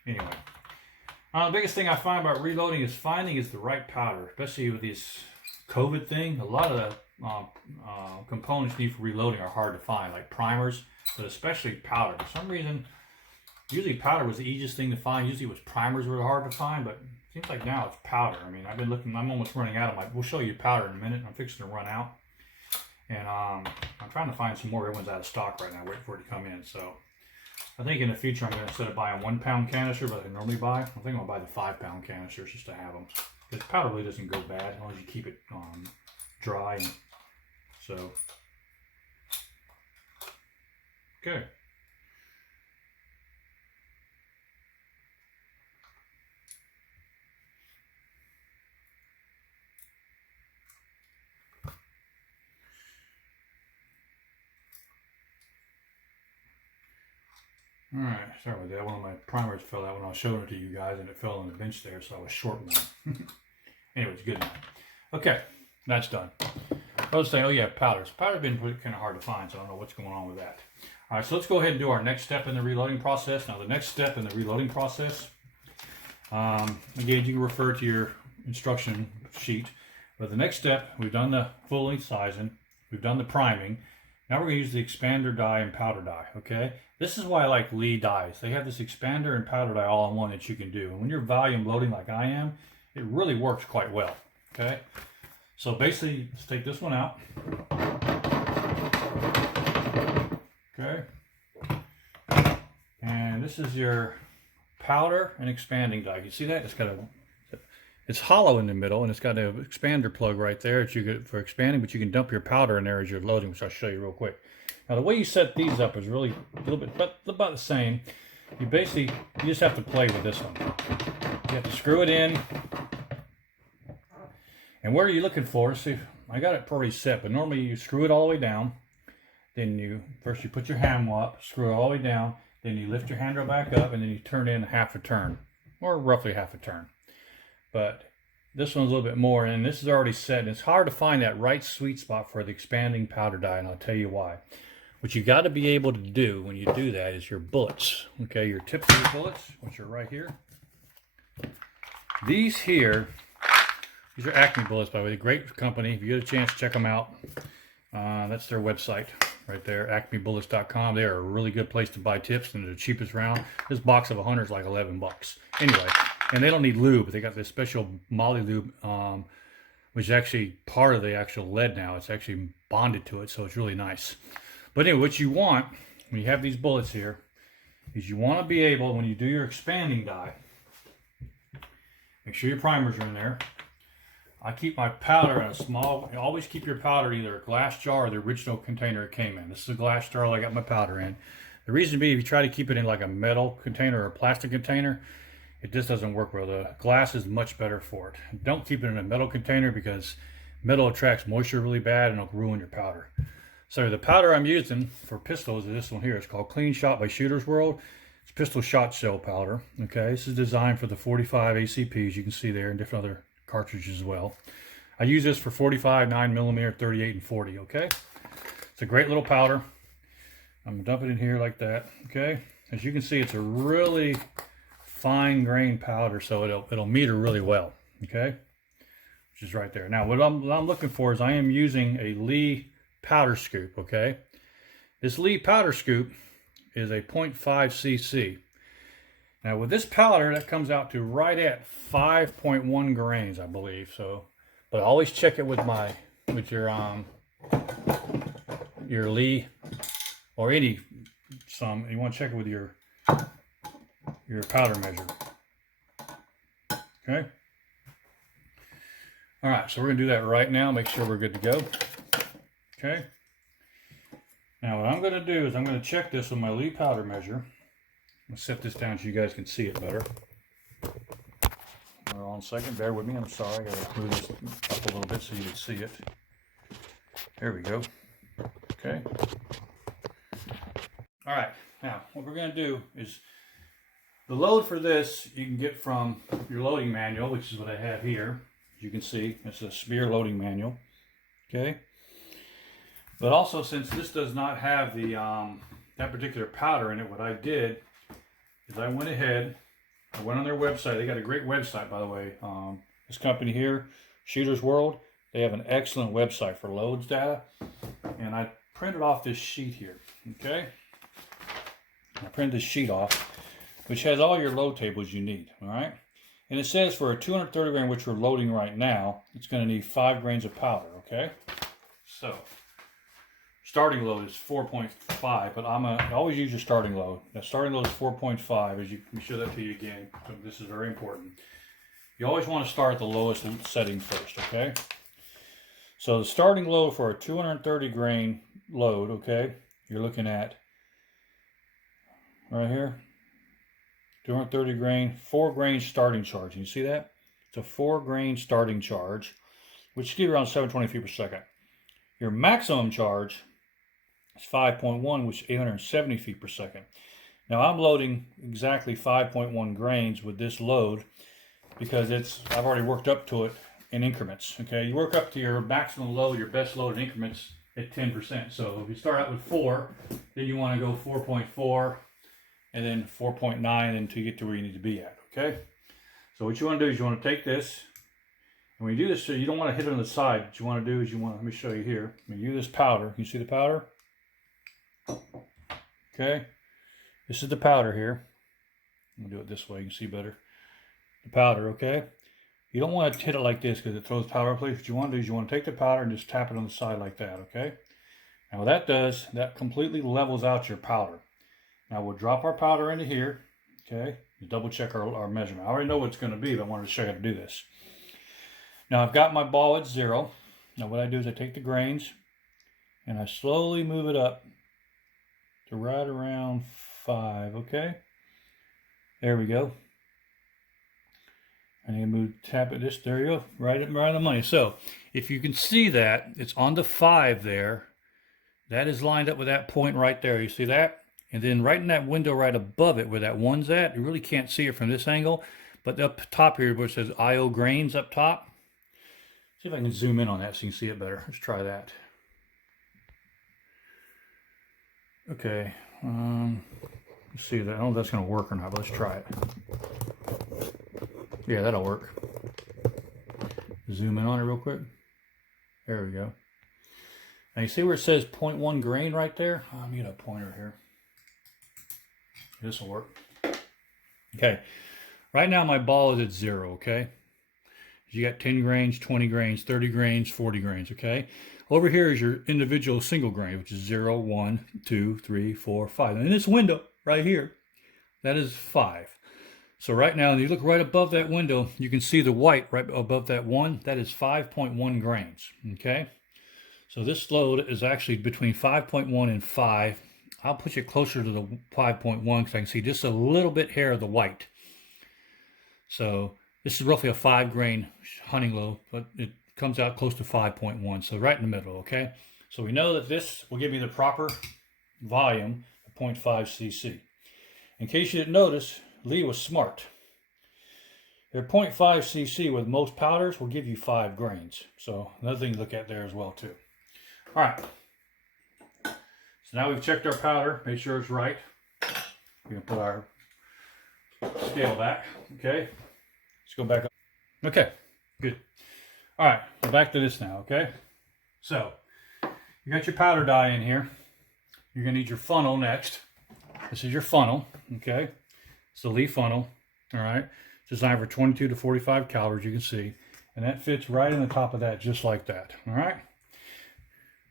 anyway, the biggest thing I find about reloading is finding the right powder, especially with this COVID thing. A lot of the components needed for reloading are hard to find, like primers, but especially powder. For some reason, usually powder was the easiest thing to find. Usually it was primers were hard to find, but it seems like now it's powder. I mean, I've been looking, I'm almost running out of my, we'll show you powder in a minute. I'm fixing to run out. And I'm trying to find some more. Everyone's out of stock right now, waiting for it to come in. So I think in the future, I'm going to, instead of buying 1 pound canisters that I normally buy, I think I'll buy the 5 pound canisters just to have them. Because powder really doesn't go bad as long as you keep it dry. And so, okay. Alright, sorry about that. One of my primers fell out when I was showing it to you guys, and it fell on the bench there, so I was short one. Anyways, good enough. Okay, that's done. I was saying, oh yeah, powders. Powder's been kind of hard to find, so I don't know what's going on with that. Alright, so let's go ahead and do our next step in the reloading process. Now, the next step in the reloading process, again, you can refer to your instruction sheet. But the next step, we've done the full length sizing, we've done the priming. Now we're going to use the expander die and powder die, okay? This is why I like Lee dies. They have this expander and powder die all in one that you can do. And when you're volume loading like I am, it really works quite well, okay? So basically, let's take this one out. Okay. And this is your powder and expanding die. You see that? It's hollow in the middle, and it's got an expander plug right there that you get for expanding, but you can dump your powder in there as you're loading, which I'll show you real quick. Now, the way you set these up is really a little bit about the same. You just have to play with this one. You have to screw it in. And where are you looking for? See, I got it already set, but normally you screw it all the way down. Then first you put your handle up, screw it all the way down. Then you lift your handle back up, and then you turn in half a turn, or roughly half a turn. But this one's a little bit more, and this is already set. And it's hard to find that right sweet spot for the expanding powder die, and I'll tell you why. What you got to be able to do when you do that is your bullets. Okay, your tips of your bullets, which are right here. These are Acme bullets, by the way. Great company. If you get a chance, check them out. That's their website right there, acmebullets.com. They are a really good place to buy tips, and they're the cheapest round. This box of 100 is like 11 bucks. Anyway. And they don't need lube. They got this special moly lube, which is actually part of the actual lead now. It's actually bonded to it, so it's really nice. But anyway, what you want, when you have these bullets here, is you want to be able, when you do your expanding die, make sure your primers are in there. I keep my powder in a small, always keep your powder in either a glass jar or the original container it came in. This is a glass jar I got my powder in. The reason being, if you try to keep it in like a metal container or a plastic container, it just doesn't work well. The glass is much better for it. Don't keep it in a metal container because metal attracts moisture really bad and it'll ruin your powder. So the powder I'm using for pistols is this one here. It's called Clean Shot by Shooter's World. It's pistol shot shell powder. Okay, this is designed for the 45 ACPs. You can see there, and different other cartridges as well. I use this for 45, 9mm, 38, and 40. Okay, it's a great little powder. I'm gonna dump it in here like that. Okay, as you can see, it's a really fine grain powder, so it'll meter really well. Okay, which is right there. Now what I'm looking for is I am using a Lee powder scoop. Okay, this Lee powder scoop is a 0.5 cc. Now with this powder, that comes out to right at 5.1 grains, I believe. So, but always check it with your Lee or any some. You want to check it with your powder measure. Okay. All right, so we're gonna do that right now. Make sure we're good to go. Okay. Now what I'm gonna do is I'm gonna check this with my Lee powder measure. I'm gonna set this down so you guys can see it better. Hold on a second, bear with me. I'm sorry, I gotta move this up a little bit so you can see it. There we go. Okay. All right, now what we're gonna do is the load for this you can get from your loading manual, which is what I have here. As you can see, it's a Spear loading manual. Okay. But also, since this does not have the that particular powder in it, what I did is I went ahead, I went on their website. They got a great website, by the way. This company here, Shooter's World, they have an excellent website for loads data. And I printed off this sheet here, okay? I printed this sheet off, which has all your load tables you need, all right? And it says for a 230 grain, which we're loading right now, it's going to need 5 grains of powder, okay? So, starting load is 4.5, but I always use your starting load. Now, starting load is 4.5. As you can show that to you again. So this is very important. You always want to start at the lowest setting first, okay? So the starting load for a 230 grain load, okay, you're looking at right here, 230 grain, 4 grain starting charge. You see that? It's a 4 grain starting charge, which gives you around 720 feet per second. Your maximum charge is 5.1, which is 870 feet per second. Now I'm loading exactly 5.1 grains with this load because I've already worked up to it in increments. Okay, you work up to your maximum load, your best load in increments at 10%. So if you start out with 4, then you want to go 4.4, and then 4.9 until you get to where you need to be at. Okay, so what you want to do is you want to take this. And when you do this, so you don't want to hit it on the side. What you want to do is let me show you here. When you do this powder, you see the powder? Okay, this is the powder here. I'm gonna do it this way, you can see better. The powder, okay? You don't want to hit it like this because it throws powder place. What you want to do is you want to take the powder and just tap it on the side like that, okay? Now what that does, that completely levels out your powder. Now we'll drop our powder into here, okay? You double check our measurement. I already know what it's going to be, but I wanted to show you how to do this. Now I've got my ball at 0. Now what I do is I take the grains and I slowly move it up to right around 5, okay? There we go. And you tap it this, there you go, right on the money. So if you can see that, it's on the 5 there. That is lined up with that point right there. You see that? And then right in that window right above it where that 1's at, you really can't see it from this angle, but up top here where it says IO grains up top. See if I can zoom in on that so you can see it better. Let's try that. Okay, let's see that. I don't know if that's going to work or not, but let's try it. Yeah, that'll work. Zoom in on it real quick. There we go. Now you see where it says 0.1 grain right there? Let me get a pointer here. This will work. Okay, right now my ball is at 0, okay? You got 10 grains, 20 grains, 30 grains, 40 grains, okay? Over here is your individual single grain, which is 0, 1, 2, 3, 4, 5. And in this window right here, that is 5. So right now, when you look right above that window, you can see the white right above that 1. That is 5.1 grains, okay? So this load is actually between 5.1 and 5. I'll put you closer to the 5.1 because I can see just a little bit here of the white. So this is roughly a 5 grain hunting load, but it comes out close to 5.1. So right in the middle, okay? So we know that this will give you the proper volume of 0.5 cc. In case you didn't notice, Lee was smart. Their 0.5 cc with most powders will give you 5 grains. So another thing to look at there as well too. All right. So now we've checked our powder, made sure it's right. We can put our scale back. Okay, let's go back up. Okay, good. All right, so back to this now. Okay, so you got your powder dye in here. You're gonna need your funnel next. This is your funnel. Okay, it's the Lee funnel. All right, it's designed for 22 to 45 calories. You can see, and that fits right in the top of that, just like that. All right.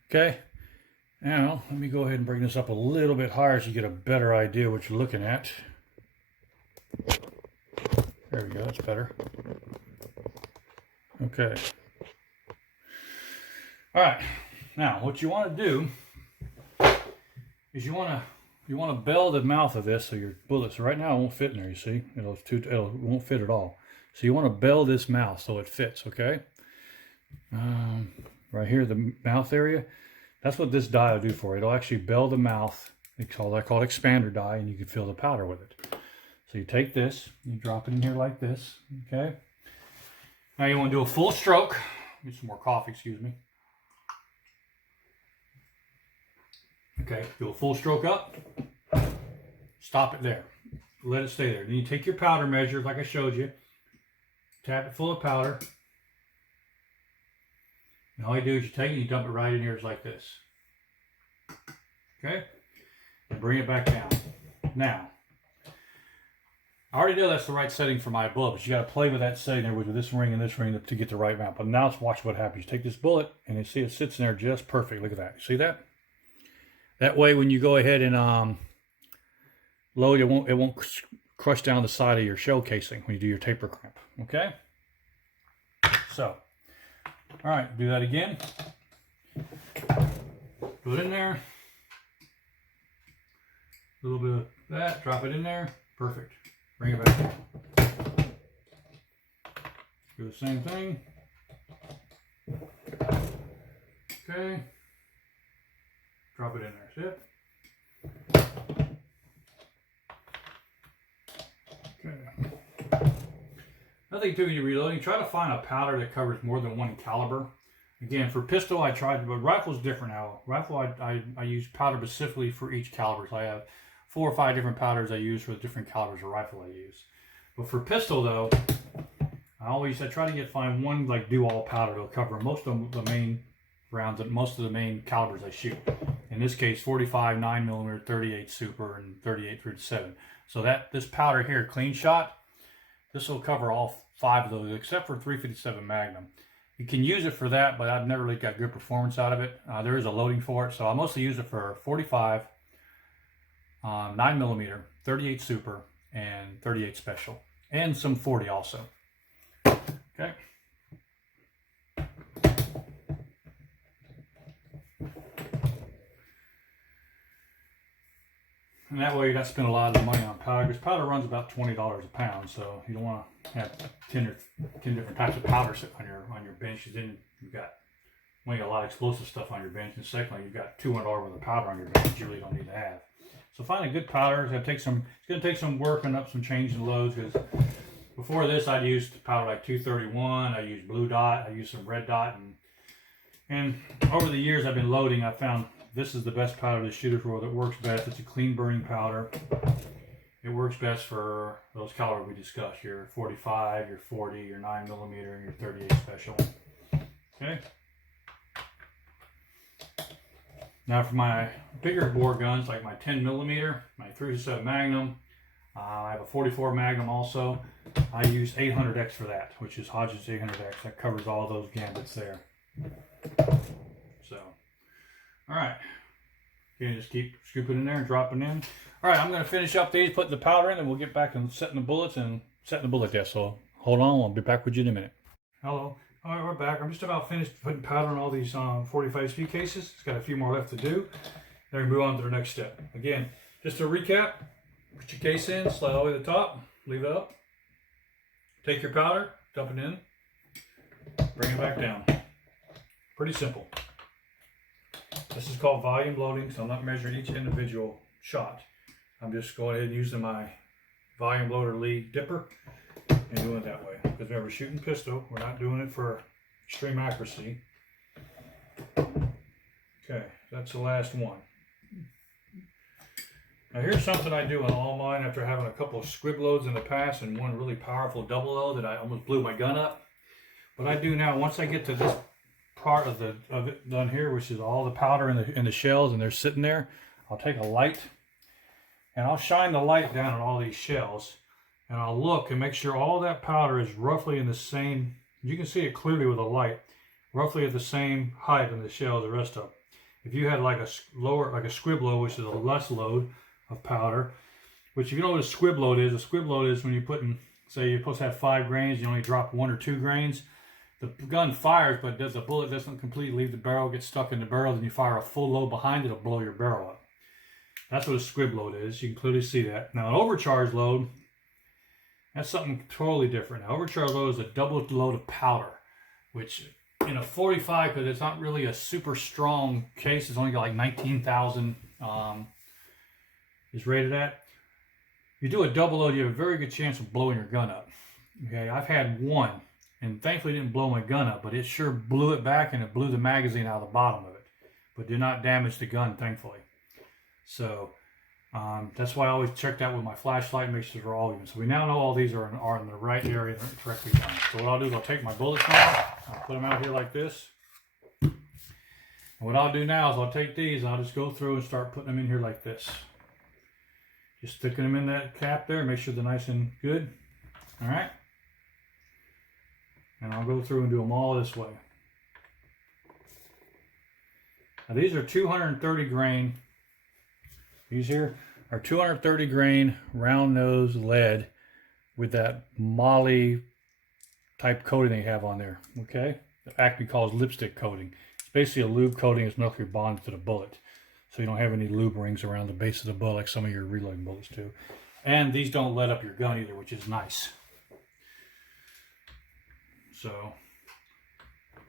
Okay. Now let me go ahead and bring this up a little bit higher so you get a better idea what you're looking at. There we go. That's better. Okay. All right. Now, what you want to do is you want to bell the mouth of this so your bullets. So right now it won't fit in there. You see, it won't fit at all. So you want to bell this mouth so it fits. Okay. Right here, the mouth area. That's what this dye will do for you. It'll actually bell the mouth. I call it expander dye, and you can fill the powder with it. So you take this, you drop it in here like this. Okay. Now you want to do a full stroke. Get some more coffee, excuse me. Okay, do a full stroke up. Stop it there. Let it stay there. Then you take your powder measure, like I showed you. Tap it full of powder. And all you do is you take it and you dump it right in here like this. Okay? And bring it back down. Now, I already know that's the right setting for my bullet, but you got to play with that setting there with this ring and this ring to get the right amount. But now let's watch what happens. You take this bullet and you see it sits in there just perfect. Look at that. See that? That way when you go ahead and load, it won't crush down the side of your shell casing when you do your taper clamp. Okay? So, all right, do that again. Put it in there. A little bit of that, drop it in there. Perfect. Bring it back down. Do the same thing. Okay. Drop it in there. See it? Okay. Another thing too, when you're reloading, try to find a powder that covers more than one caliber. Again, for pistol, I tried, but rifle's different now. Rifle, I use powder specifically for each caliber. So I have 4 or 5 different powders I use for the different calibers of rifle I use. But for pistol though, I try to find one like do-all powder that'll cover most of the main rounds and most of the main calibers I shoot. In this case, 45, 9mm, 38 Super, and 38 37. So this powder here, Clean Shot, this will cover all 5 of those except for 357 Magnum. You can use it for that, but I've never really got good performance out of it. There is a loading for it, so I mostly use it for 45, 9mm, 38 Super, and 38 Special, and some 40 also. Okay. And that way you don't spend a lot of money on powder, because powder runs about $20 a pound, so you don't want to have 10 different types of powder sitting on your bench. Then you've got a lot of explosive stuff on your bench, and secondly, you've got $200 worth of powder on your bench that you really don't need to have. So find a good powder. It's going to take some working up, some changing loads, because before this I'd used powder like 231, I used blue dot, I used some red dot, and over the years I've been loading, I found this is the best powder to shoot it for that works best. It's a clean burning powder. It works best for those calibers we discussed, your 45, your 40, your 9mm, and your 38 Special. Okay. Now for my bigger bore guns, like my 10mm, my 357 Magnum, I have a 44 Magnum also. I use 800X for that, which is Hodge's 800X. That covers all those gambits there. So, all right. You just keep scooping in there and dropping in. All right, I'm going to finish up these, putting the powder in, and we'll get back and setting the bullets and setting the bullet test. So hold on, I'll be back with you in a minute. Hello. All right, we're back. I'm just about finished putting powder on all these 45 speed cases. It's got a few more left to do. Then we move on to the next step. Again, just to recap, put your case in, slide all the way to the top, leave it up. Take your powder, dump it in, bring it back down. Pretty simple. This is called volume loading, so I'm not measuring each individual shot. I'm just going ahead and using my volume loader lead dipper and doing it that way. Because remember, shooting pistol, we're not doing it for extreme accuracy. Okay, that's the last one. Now here's something I do on all mine after having a couple of squib loads in the past and one really powerful double load that I almost blew my gun up. What I do now, once I get to this part of it done here, which is all the powder in the shells and they're sitting there, I'll take a light and I'll shine the light down on all these shells and I'll look and make sure all that powder is roughly in the same, you can see it clearly with a light, roughly at the same height in the shell as the rest of them. If you had like a squib load, which is a less load of powder, which if you know what a squib load is when you put in, say you're supposed to have 5 grains, you only drop 1 or 2 grains. The gun fires, but the bullet doesn't completely leave the barrel, gets stuck in the barrel, then you fire a full load behind it, it'll blow your barrel up. That's what a squib load is. You can clearly see that. Now an overcharge load, that's something totally different. Now overcharge load is a double load of powder, which in a 45, because it's not really a super strong case, it's only got like 19,000 is rated at. You do a double load, you have a very good chance of blowing your gun up. Okay, I've had one, and thankfully it didn't blow my gun up, but it sure blew it back and it blew the magazine out of the bottom of it, but did not damage the gun, thankfully. So that's why I always check that with my flashlight and make sure they're all even. So we now know all these are in the right area and correctly done. So what I'll do is I'll take my bullets now, I'll put them out here like this. And what I'll do now is I'll take these and I'll just go through and start putting them in here like this. Just sticking them in that cap there, make sure they're nice and good. All right. And I'll go through and do them all this way. Now these are 230 grain. These here are 230 grain round nose lead with that moly type coating they have on there. Okay. The Acme calls lipstick coating. It's basically a lube coating that's mercury bonded to the bullet. So you don't have any lube rings around the base of the bullet like some of your reloading bullets do. And these don't let up your gun either, which is nice. So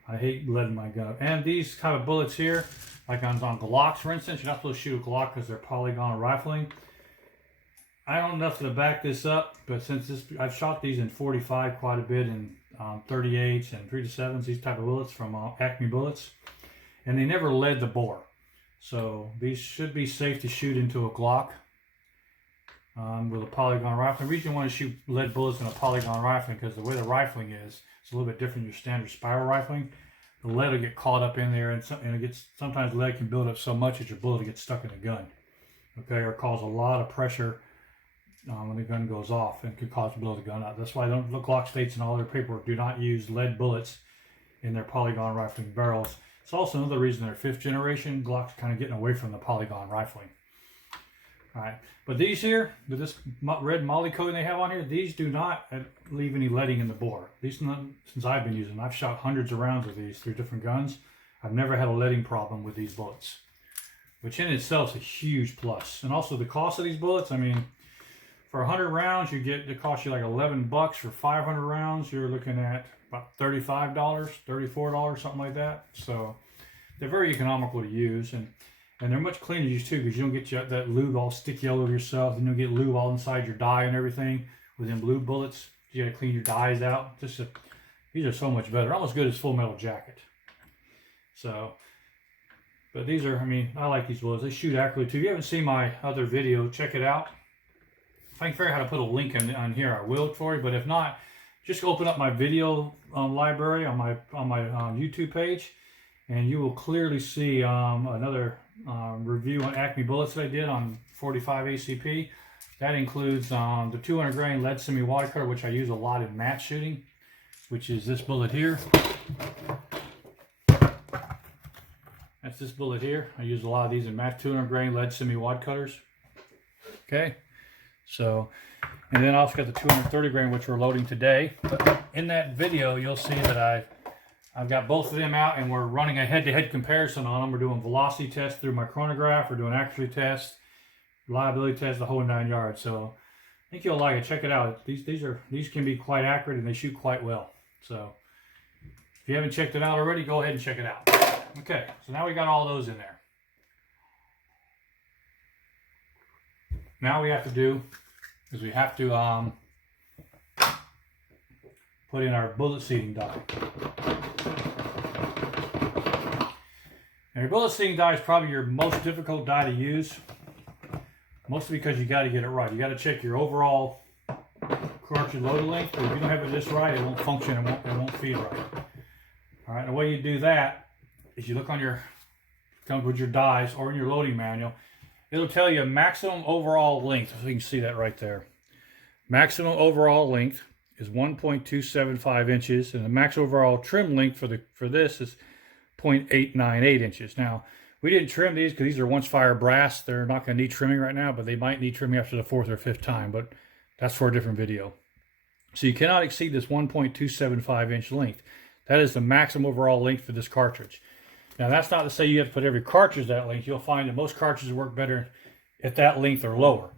I hate letting my gun up. And these kind of bullets here, like on Glocks for instance, you're not supposed to shoot a Glock because they're polygon rifling. I don't know enough to back this up, but since I've shot these in 45 quite a bit, and 38s and 3-7s, these type of bullets from Acme Bullets, and they never lead the bore. So these should be safe to shoot into a Glock with a polygon rifle. The reason you want to shoot lead bullets in a polygon rifling because the way the rifling is, it's a little bit different than your standard spiral rifling. The lead will get caught up in there, and sometimes lead can build up so much that your bullet will get stuck in the gun. Okay, or cause a lot of pressure when the gun goes off and could cause to blow the gun out. That's why Glock states in all their paperwork do not use lead bullets in their polygon rifling barrels. It's also another reason they're 5th generation. Glock's kind of getting away from the polygon rifling. All right, but these here, with this red moly coating they have on here, these do not leave any leading in the bore. These, since I've been using them, I've shot hundreds of rounds of these through different guns. I've never had a leading problem with these bullets, which in itself is a huge plus. And also the cost of these bullets, I mean, for 100 rounds, it costs you like $11. For 500 rounds, you're looking at about $35, $34, something like that. So they're very economical to use, and they're much cleaner to use too, because you don't get that lube all sticky all over yourself, and you don't get lube all inside your dye and everything. With them lube bullets, you got to clean your dyes out. These are so much better, almost as good as Full Metal Jacket. So, but these are, I mean, I like these bullets. They shoot accurately too. If you haven't seen my other video, check it out. If I can figure out how to put a link on here, I will for you. But if not, just open up my video library on my YouTube page, and you will clearly see another review on Acme bullets that I did on 45 ACP. That includes the 200 grain lead semi-wide cutter, which I use a lot in match shooting, which is this bullet here. That's this bullet here. I use a lot of these in match 200 grain lead semi-wide cutters. Okay, so, and then I also got the 230 grain, which we're loading today. In that video, you'll see that I've got both of them out, and we're running a head-to-head comparison on them. We're doing velocity tests through my chronograph. We're doing accuracy tests, reliability tests, the whole 9 yards. So I think you'll like it. Check it out. These can be quite accurate, and they shoot quite well. So if you haven't checked it out already, go ahead and check it out. Okay, so now we got all those in there. Now we have to do is we have to put in our bullet seating die. Now your bullet seating die is probably your most difficult die to use. Mostly because you got to get it right. You got to check your overall cartridge loaded length. If you don't have it just right, it won't function. It won't feed right. All right. The way you do that is you look on your comes with your dies or in your loading manual. It'll tell you maximum overall length. So you can see that right there. Maximum overall length is 1.275 inches, and the max overall trim length for this is 0.898 inches. Now, we didn't trim these because these are once fire brass. They're not going to need trimming right now, but they might need trimming after the 4th or 5th time, but that's for a different video. So you cannot exceed this 1.275 inch length. That is the maximum overall length for this cartridge. Now, that's not to say you have to put every cartridge that length. You'll find that most cartridges work better at that length or lower.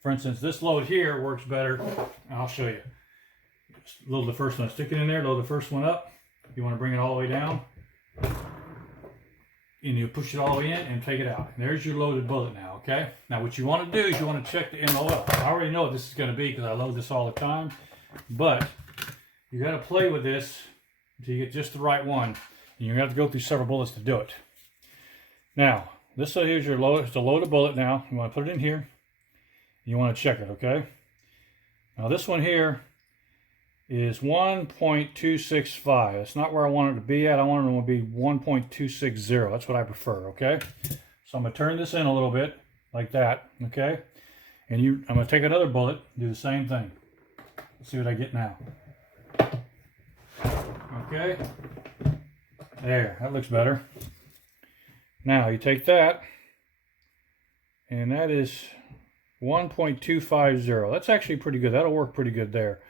For instance, this load here works better, and I'll show you. Just load the first one, stick it in there, load the first one up. You want to bring it all the way down. And you push it all the way in and take it out. And there's your loaded bullet now, okay? Now what you want to do is you want to check the MOL. I already know what this is going to be because I load this all the time. But you got to play with this until you get just the right one. And you're going to have to go through several bullets to do it. Now, this right here is your load. It's a loaded bullet now. You want to put it in here. You want to check it, okay? Now this one here is 1.265. That's not where I want it to be at. I want it to be 1.260. That's what I prefer, okay? So I'm going to turn this in a little bit, like that, okay? And I'm going to take another bullet, do the same thing. Let's see what I get now. Okay? There, that looks better. Now you take that, and that is 1.250. That's actually pretty good. That'll work pretty good there.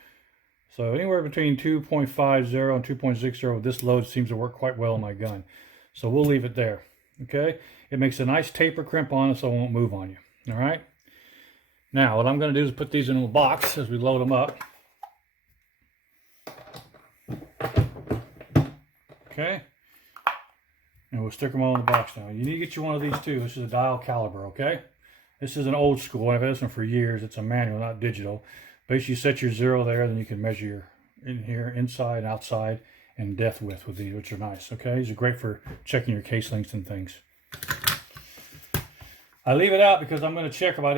So anywhere between 2.50 and 2.60, this load seems to work quite well in my gun. So we'll leave it there, okay? It makes a nice taper crimp on it so it won't move on you, all right? Now, what I'm going to do is put these in a box as we load them up. Okay? And we'll stick them all in the box now. You need to get you one of these too. This is a dial caliber, okay? This is an old school. I've had this one for years. It's a manual, not digital. Basically, you set your 0 there, then you can measure your in here, inside, outside, and depth width with these, which are nice. Okay, these are great for checking your case lengths and things. I leave it out because I'm going to check about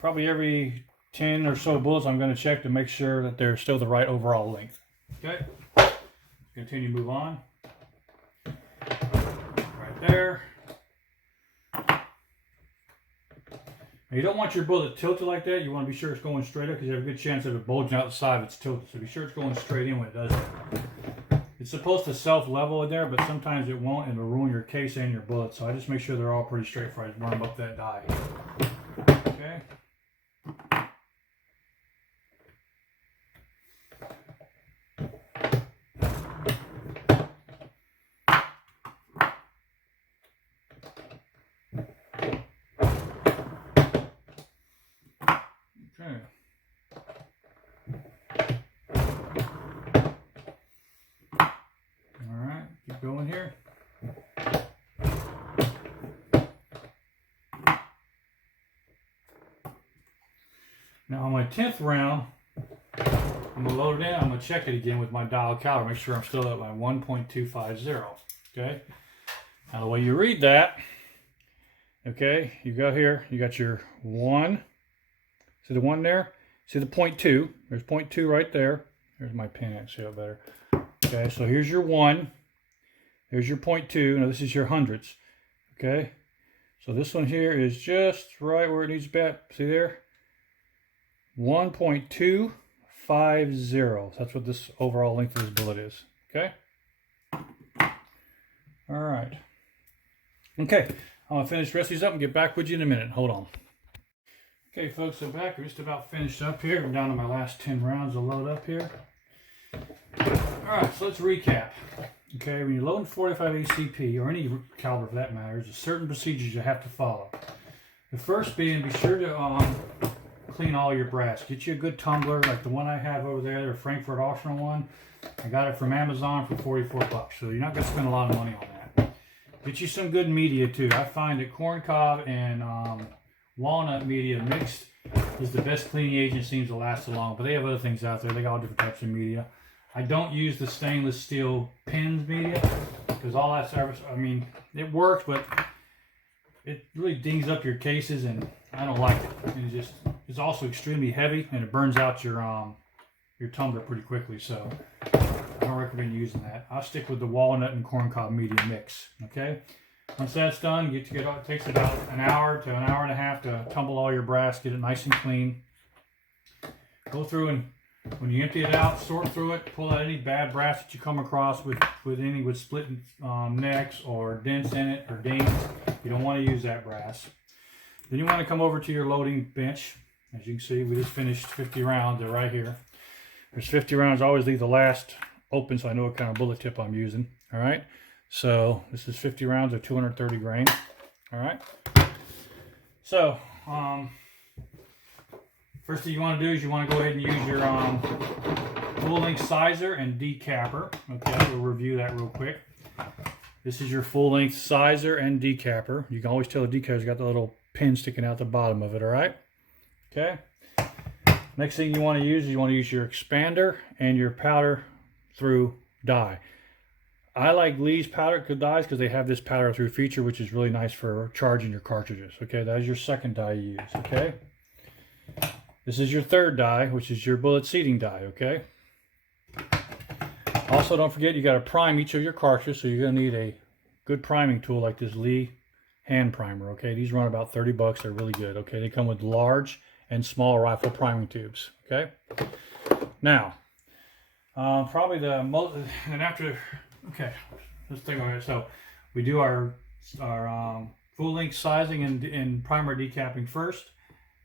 probably every 10 or so bullets. I'm going to check to make sure that they're still the right overall length. Okay, continue to move on. Right there. Now, you don't want your bullet tilted like that. You want to be sure it's going straight up because you have a good chance of it bulging out the side if it's tilted. So be sure it's going straight in when it does that. It's supposed to self-level in there, but sometimes it won't, and it'll ruin your case and your bullet. So I just make sure they're all pretty straight before I run them up that die. Okay. Going here. Now on my 10th round, I'm going to load it in. I'm going to check it again with my dial caliber. Make sure I'm still at my 1.250. Okay. Now the way you read that, okay, you go here. You got your 1. See the 1 there? See the 0.2? There's 0.2 right there. There's my pen. I can see it better. Okay, so here's your 1. There's your 0.2. Now this is your hundredths. Okay. So this one here is just right where it needs to be at. See there? 1.250. That's what this overall length of this bullet is. Okay. All right. Okay. I'm going to finish the rest of these up and get back with you in a minute. Hold on. Okay, folks, I'm back. We're just about finished up here. I'm down to my last 10 rounds to load up here. All right, so let's recap. Okay, when you're loading 45 ACP, or any caliber for that matter, there's certain procedures you have to follow. The first being, be sure to clean all your brass. Get you a good tumbler, like the one I have over there, the Frankfurt Austrian one. I got it from Amazon for 44 bucks, so you're not going to spend a lot of money on that. Get you some good media, too. I find that corncob and walnut media mixed is the best cleaning agent. Seems to last so long, but they have other things out there. They got all different types of media. I don't use the stainless steel pins media because all that service, I mean, it works, but it really dings up your cases, and I don't like it. And it's also extremely heavy, and it burns out your tumbler pretty quickly. So I don't recommend using that. I'll stick with the walnut and corncob medium mix. Okay. Once that's done, it takes about an hour to an hour and a half to tumble all your brass, get it nice and clean. Go through, and when you empty it out, sort through it, pull out any bad brass that you come across with split necks or dents in it or dings. You don't want to use that brass. Then you want to come over to your loading bench. As you can see, we just finished 50 rounds. They're right here. There's 50 rounds. I always leave the last open so I know what kind of bullet tip I'm using. All right. So this is 50 rounds of 230 grain. All right. So first thing you want to do is you want to go ahead and use your full-length sizer and decapper. Okay, we'll review that real quick. This is your full-length sizer and decapper. You can always tell the decapper's got the little pin sticking out the bottom of it, all right? Okay. Next thing you want to use is you want to use your expander and your powder through die. I like Lee's powder dies because they have this powder through feature, which is really nice for charging your cartridges. Okay, that is your second die you use, okay? This is your third die, which is your bullet seating die, okay? Also, don't forget you got to prime each of your cartridges, so you're going to need a good priming tool like this Lee hand primer, okay? These run about 30 bucks. They're really good, okay? They come with large and small rifle priming tubes, okay? Now, probably the most, and after, okay, let's take on it. So we do our full-length sizing and primer decapping first.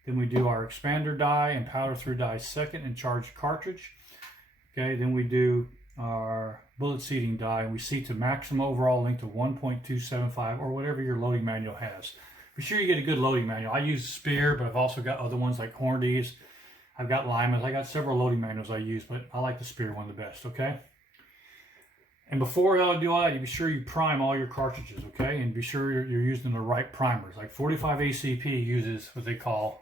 Then we do our expander die and powder through die second and charge cartridge. Okay, then we do our bullet seating die, and we seat to maximum overall length of 1.275 or whatever your loading manual has. Be sure you get a good loading manual. I use Spear, but I've also got other ones like Hornady's. I've got Lyman's. I got several loading manuals I use, but I like the Spear one the best, okay? And before you do all that, you be sure you prime all your cartridges, okay? And be sure you're using the right primers. Like 45 ACP uses what they call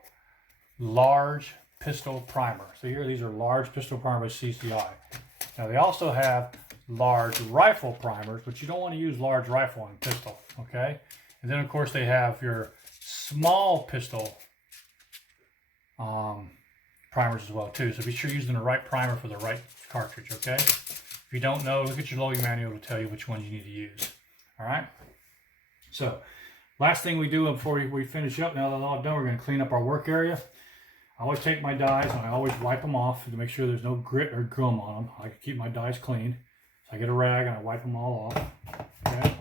large pistol primer. So here, these are large pistol primer by CCI. Now they also have large rifle primers, but you don't want to use large rifle on pistol, okay? And then of course they have your small pistol primers as well too. So be sure you're using the right primer for the right cartridge, okay? If you don't know, look at your loading manual to tell you which ones you need to use. All right. So last thing we do before we finish up, now that it's all done, we're going to clean up our work area. I always take my dies and I always wipe them off to make sure there's no grit or gum on them. I can keep my dies clean. So I get a rag and I wipe them all off. Okay.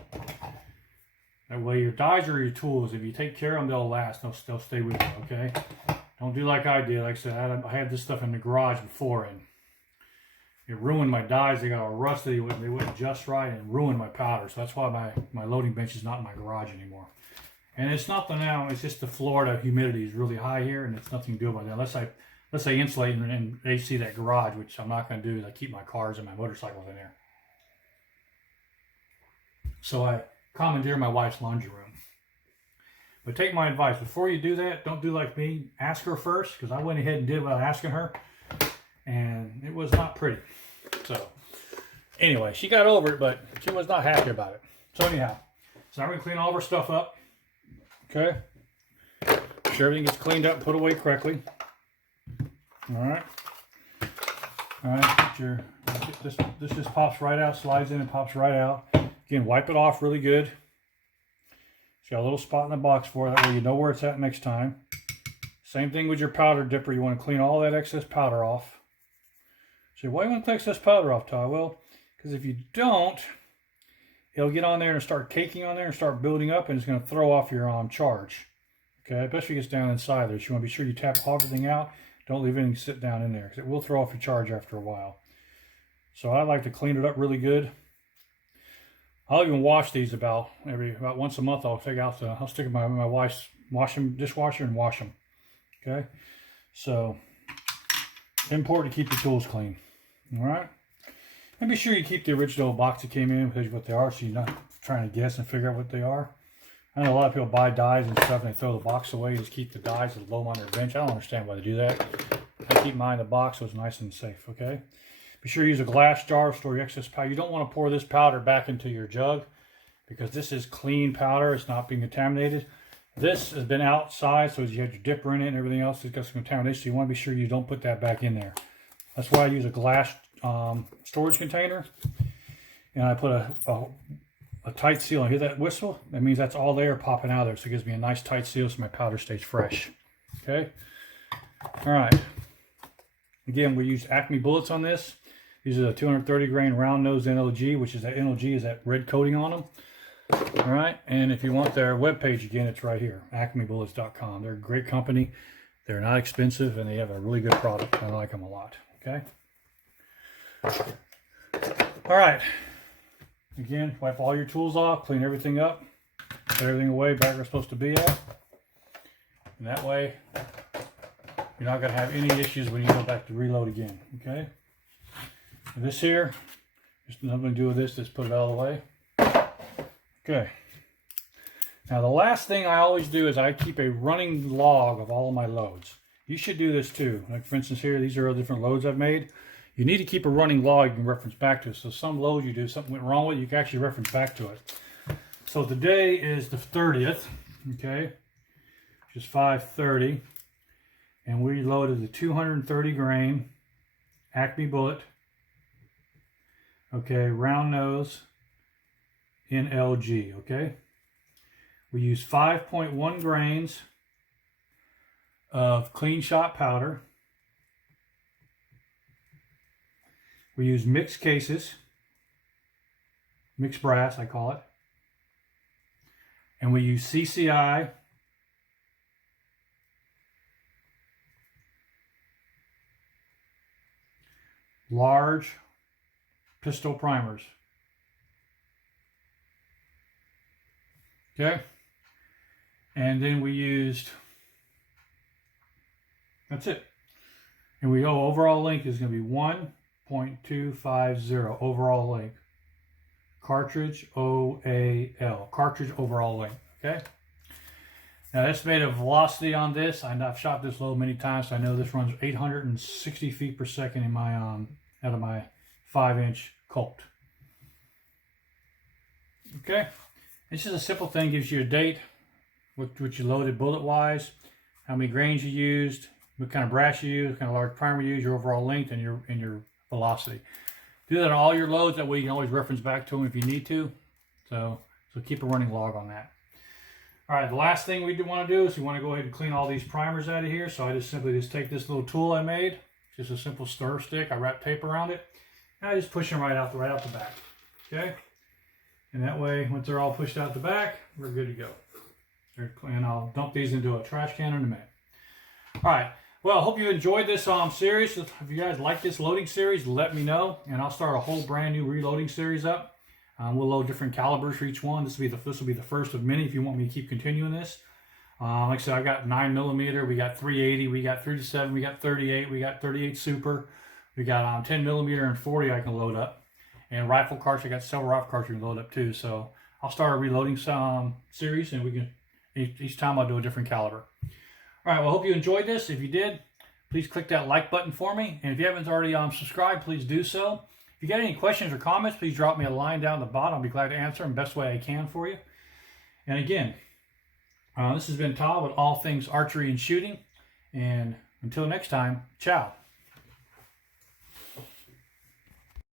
That way your dies are your tools. If you take care of them, they'll last. They'll stay with you, okay? Don't do like I did. Like I said, I had this stuff in the garage before and it ruined my dies. They got all rusty. They wouldn't just right and ruined my powder. So that's why my loading bench is not in my garage anymore. And it's not now, it's just the Florida humidity is really high here, and it's nothing to do about that. Unless I insulate and AC that garage, which I'm not going to do. I keep my cars and my motorcycles in there. So I commandeer my wife's laundry room. But take my advice. Before you do that, don't do like me. Ask her first, because I went ahead and did without asking her. And it was not pretty. So anyway, she got over it, but she was not happy about it. So anyhow, so I'm going to clean all of our stuff up. Okay, make sure everything gets cleaned up and put away correctly. All right, this just pops right out, slides in and pops right out. Again, wipe it off really good. It's got a little spot in the box for it, that way you know where it's at next time. Same thing with your powder dipper. You want to clean all that excess powder off. So why do you want to take excess powder off, Todd? Well, because if you don't, it'll get on there and start caking on there and start building up, and it's going to throw off your charge. Okay, especially if it gets down inside there. So you want to be sure you tap everything out. Don't leave anything sit down in there, because it will throw off your charge after a while. So I like to clean it up really good. I'll even wash these about once a month. I'll stick them in my wife's dishwasher and wash them. Okay, so important to keep your tools clean. All right. And be sure you keep the original box that came in, because what they are, so you're not trying to guess and figure out what they are. I know a lot of people buy dies and stuff and they throw the box away, just keep the dies and load them on their bench. I don't understand why they do that. I keep mine in the box so it's nice and safe, okay? Be sure you use a glass jar to store your excess powder. You don't want to pour this powder back into your jug, because this is clean powder. It's not being contaminated. This has been outside, so you had your dipper in it and everything else. It's got some contamination, so you want to be sure you don't put that back in there. That's why I use a glass storage container, and I put a tight seal. Hear that whistle? That means that's all there popping out of there, so it gives me a nice tight seal so my powder stays fresh. Okay? All right. Again, we use Acme bullets on this. These are the 230 grain round nose NOG, which is that NOG is that red coating on them. All right, and if you want their webpage again, it's right here, acmebullets.com. They're a great company. They're not expensive, and they have a really good product. I like them a lot. Okay. All right. Again, wipe all your tools off, clean everything up, put everything away back where it's supposed to be at. And that way, you're not going to have any issues when you go back to reload again. Okay. And this here, just nothing to do with this. Just put it out of the way. Okay. Now the last thing I always do is I keep a running log of all of my loads. You should do this too. Like for instance here, these are all different loads I've made. You need to keep a running log you can reference back to. So some loads you do, something went wrong with, you can actually reference back to it. So today is the 30th, okay, which is 5/30. And we loaded the 230 grain Acme bullet, okay, round nose, in LG, okay? We use 5.1 grains of clean shot powder. We use mixed cases, mixed brass, I call it. And we use CCI large pistol primers. Okay, and then we used, that's it. And we go overall length is going to be 1.250 overall length. Cartridge OAL, cartridge overall length. Okay. Now estimated velocity on this, I've shot this load many times, so I know this runs 860 feet per second in my out of my 5-inch Colt. Okay. It's just a simple thing, gives you a date, what you loaded bullet-wise, how many grains you used, what kind of brass you used, what kind of large primer you used, your overall length, and your velocity. Do that on all your loads, that way you can always reference back to them if you need to. So keep a running log on that. All right, the last thing we want to do is we want to go ahead and clean all these primers out of here. So I just simply take this little tool I made, just a simple stir stick. I wrap tape around it, and I just push them right out the back. Okay. And that way, once they're all pushed out the back, we're good to go. And I'll dump these into a trash can in a minute. All right. Well, I hope you enjoyed this series. If you guys like this loading series, let me know, and I'll start a whole brand new reloading series up. We'll load different calibers for each one. This will be the first of many if you want me to keep continuing this. Like I said, I've got 9mm, we got 380, we got 3-7, we got 38, we got 38 Super, we got 10mm and 40 I can load up. And rifle cartridge, I got several rifle cartridges to load up too. So I'll start a reloading series, and we can each time I'll do a different caliber. All right, well, I hope you enjoyed this. If you did, please click that like button for me. And if you haven't already subscribed, please do so. If you got any questions or comments, please drop me a line down the bottom. I'll be glad to answer them the best way I can for you. And again, this has been Todd with All Things Archery and Shooting. And until next time, ciao.